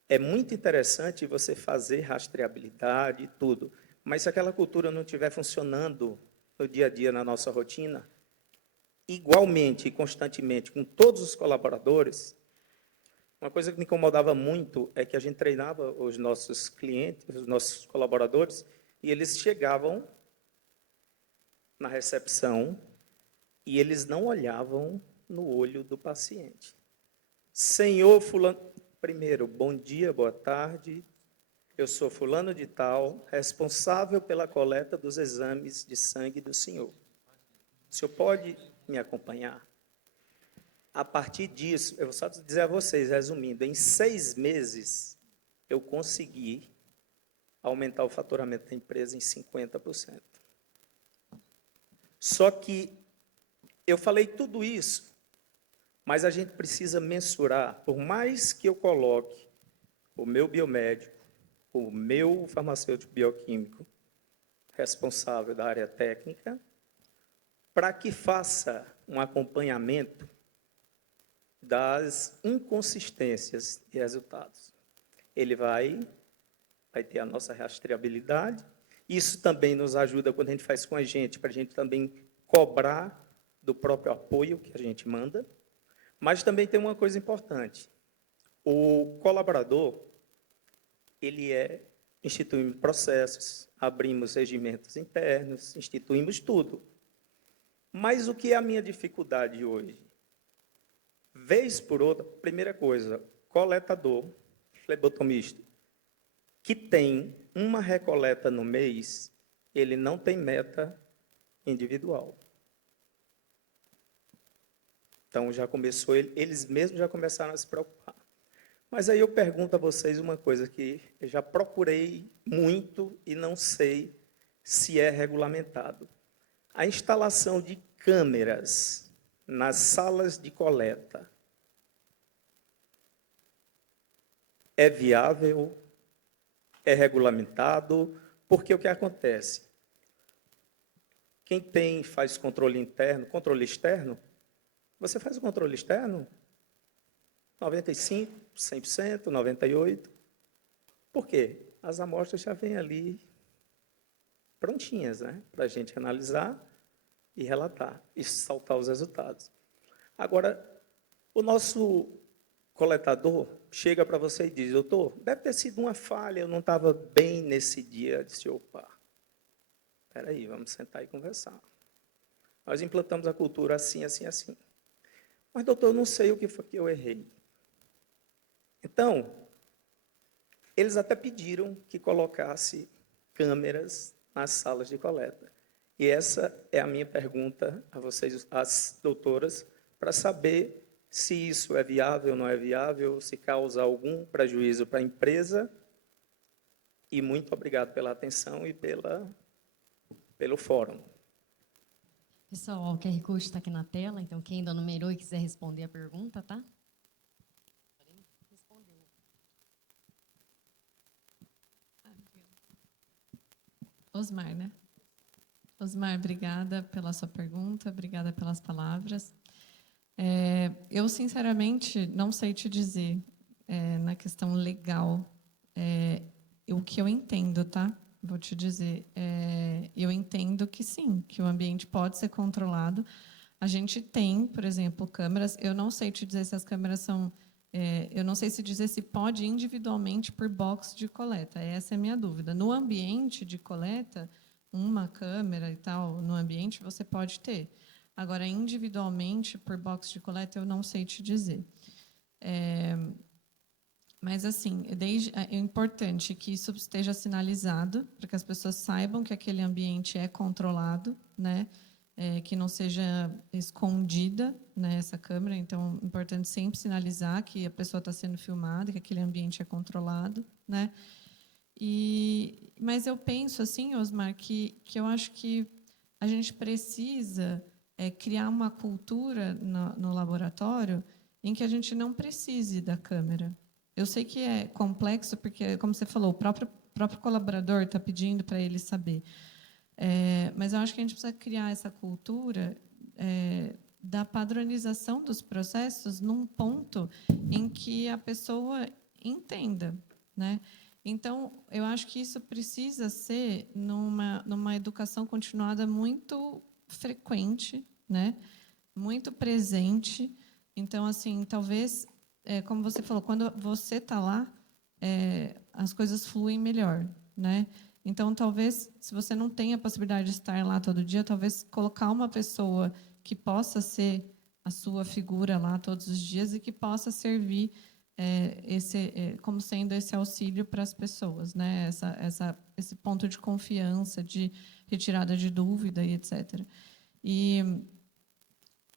É muito interessante você fazer rastreabilidade e tudo, mas se aquela cultura não estiver funcionando no dia a dia, na nossa rotina, igualmente e constantemente com todos os colaboradores, uma coisa que me incomodava muito é que a gente treinava os nossos clientes, os nossos colaboradores, e eles chegavam na recepção e eles não olhavam no olho do paciente. Senhor fulano, primeiro, bom dia, boa tarde, eu sou fulano de tal, responsável pela coleta dos exames de sangue do senhor. O senhor pode me acompanhar? A partir disso, eu vou só dizer a vocês, resumindo, em 6 meses, eu consegui aumentar o faturamento da empresa em 50%. Só que eu falei tudo isso, mas a gente precisa mensurar, por mais que eu coloque o meu biomédico, o meu farmacêutico bioquímico, responsável da área técnica, para que faça um acompanhamento das inconsistências de resultados. Ele vai ter a nossa rastreabilidade. Isso também nos ajuda quando a gente faz com a gente, para a gente também cobrar do próprio apoio que a gente manda. Mas também tem uma coisa importante. O colaborador, instituímos processos, abrimos regimentos internos, instituímos tudo. Mas o que é a minha dificuldade hoje? Vez por outra, primeira coisa, coletador, flebotomista, que tem uma recoleta no mês, ele não tem meta individual. Então, já começou, eles mesmos já começaram a se preocupar. Mas aí eu pergunto a vocês uma coisa que eu já procurei muito e não sei se é regulamentado. A instalação de câmeras nas salas de coleta é viável? É regulamentado? Porque o que acontece? Quem faz controle interno, controle externo, você faz o controle externo 95%, 100%, 98%. Por quê? As amostras já vêm ali prontinhas, né, para a gente analisar e relatar, e saltar os resultados. Agora, o nosso coletador chega para você e diz, doutor, deve ter sido uma falha, eu não estava bem nesse dia. Eu disse, opa, espera aí, vamos sentar e conversar. Nós implantamos a cultura assim, assim, assim. Mas, doutor, eu não sei o que foi que eu errei. Então, eles até pediram que colocasse câmeras nas salas de coleta. E essa é a minha pergunta a vocês, as doutoras, para saber se isso é viável ou não é viável, se causa algum prejuízo para a empresa. E muito obrigado pela atenção e pelo fórum. Pessoal, o QR Code está aqui na tela, então quem ainda numerou e quiser responder a pergunta, tá? Osmar, né? Osmar, obrigada pela sua pergunta, obrigada pelas palavras. Eu, sinceramente, não sei te dizer, na questão legal, o que eu entendo, tá? Vou te dizer. Eu entendo que sim, que o ambiente pode ser controlado. A gente tem, por exemplo, câmeras. Eu não sei te dizer se as câmeras são... eu não sei se dizer se pode individualmente por box de coleta. Essa é a minha dúvida. No ambiente de coleta, uma câmera e tal, no ambiente, você pode ter. Agora, individualmente, por box de coleta, eu não sei te dizer. Mas, assim, é importante que isso esteja sinalizado, para que as pessoas saibam que aquele ambiente é controlado, né? Que não seja escondida, né, essa câmera. Então, é importante sempre sinalizar que a pessoa está sendo filmada, que aquele ambiente é controlado, né? Mas eu penso, assim, Osmar, que eu acho que a gente precisa criar uma cultura no laboratório em que a gente não precise da câmera. Eu sei que é complexo, porque, como você falou, o próprio colaborador está pedindo para ele saber. Mas eu acho que a gente precisa criar essa cultura da padronização dos processos num ponto em que a pessoa entenda, né? Então, eu acho que isso precisa ser numa educação continuada muito frequente, né? Muito presente. Então, assim, talvez, como você falou, quando você está lá, as coisas fluem melhor, né? Então, talvez, se você não tem a possibilidade de estar lá todo dia, talvez colocar uma pessoa que possa ser a sua figura lá todos os dias e que possa servir como sendo esse auxílio para as pessoas, né? Esse ponto de confiança, de retirada de dúvida e etc. E,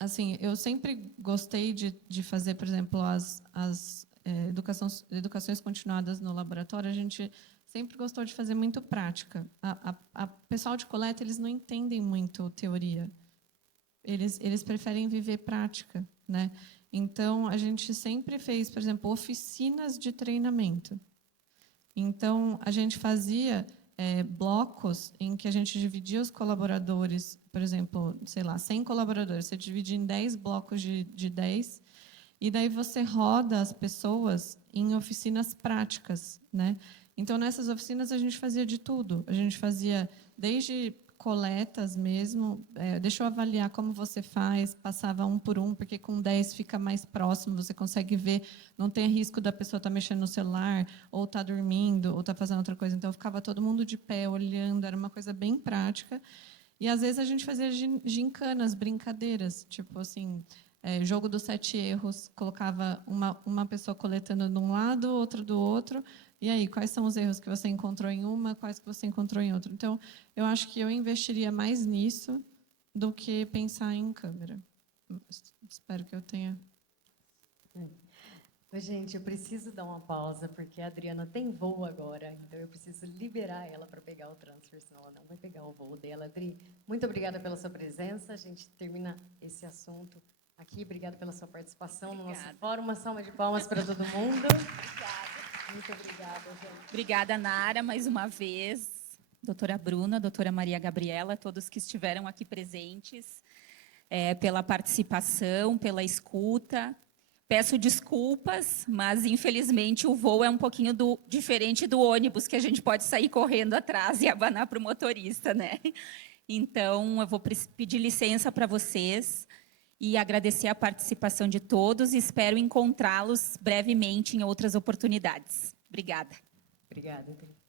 assim, eu sempre gostei de fazer, por exemplo, as educações continuadas no laboratório. A gente sempre gostou de fazer muito prática. A pessoal de coleta, eles não entendem muito teoria. Eles preferem viver prática, né? Então, a gente sempre fez, por exemplo, oficinas de treinamento. Então, a gente fazia blocos em que a gente dividia os colaboradores, por exemplo, sei lá, 100 colaboradores, você divide em 10 blocos de 10, e daí você roda as pessoas em oficinas práticas, né? Então, nessas oficinas, a gente fazia de tudo. A gente fazia desde coletas mesmo, deixa eu avaliar como você faz, passava um por um, porque com 10 fica mais próximo, você consegue ver, não tem risco da pessoa estar mexendo no celular, ou estar dormindo, ou estar fazendo outra coisa. Então, ficava todo mundo de pé, olhando, era uma coisa bem prática. E, às vezes, a gente fazia gincanas, brincadeiras, tipo assim, jogo dos 7 erros, colocava uma pessoa coletando de um lado, outra do outro. E aí, quais são os erros que você encontrou em uma, quais que você encontrou em outra? Então, eu acho que eu investiria mais nisso do que pensar em câmera. Espero que eu tenha... Gente, eu preciso dar uma pausa, porque a Adriana tem voo agora, então eu preciso liberar ela para pegar o transfer, senão ela não vai pegar o voo dela. Adri, muito obrigada pela sua presença. A gente termina esse assunto aqui. Obrigada pela sua participação no nosso fórum. Uma salva de palmas para todo mundo. Obrigada. Muito obrigada, gente. Obrigada, Nara, mais uma vez. Doutora Bruna, doutora Maria Gabriela, todos que estiveram aqui presentes, pela participação, pela escuta. Peço desculpas, mas, infelizmente, o voo é um pouquinho diferente do ônibus, que a gente pode sair correndo atrás e abanar para o motorista, né? Então, eu vou pedir licença para vocês e agradecer a participação de todos e espero encontrá-los brevemente em outras oportunidades. Obrigada. Obrigada, Adri.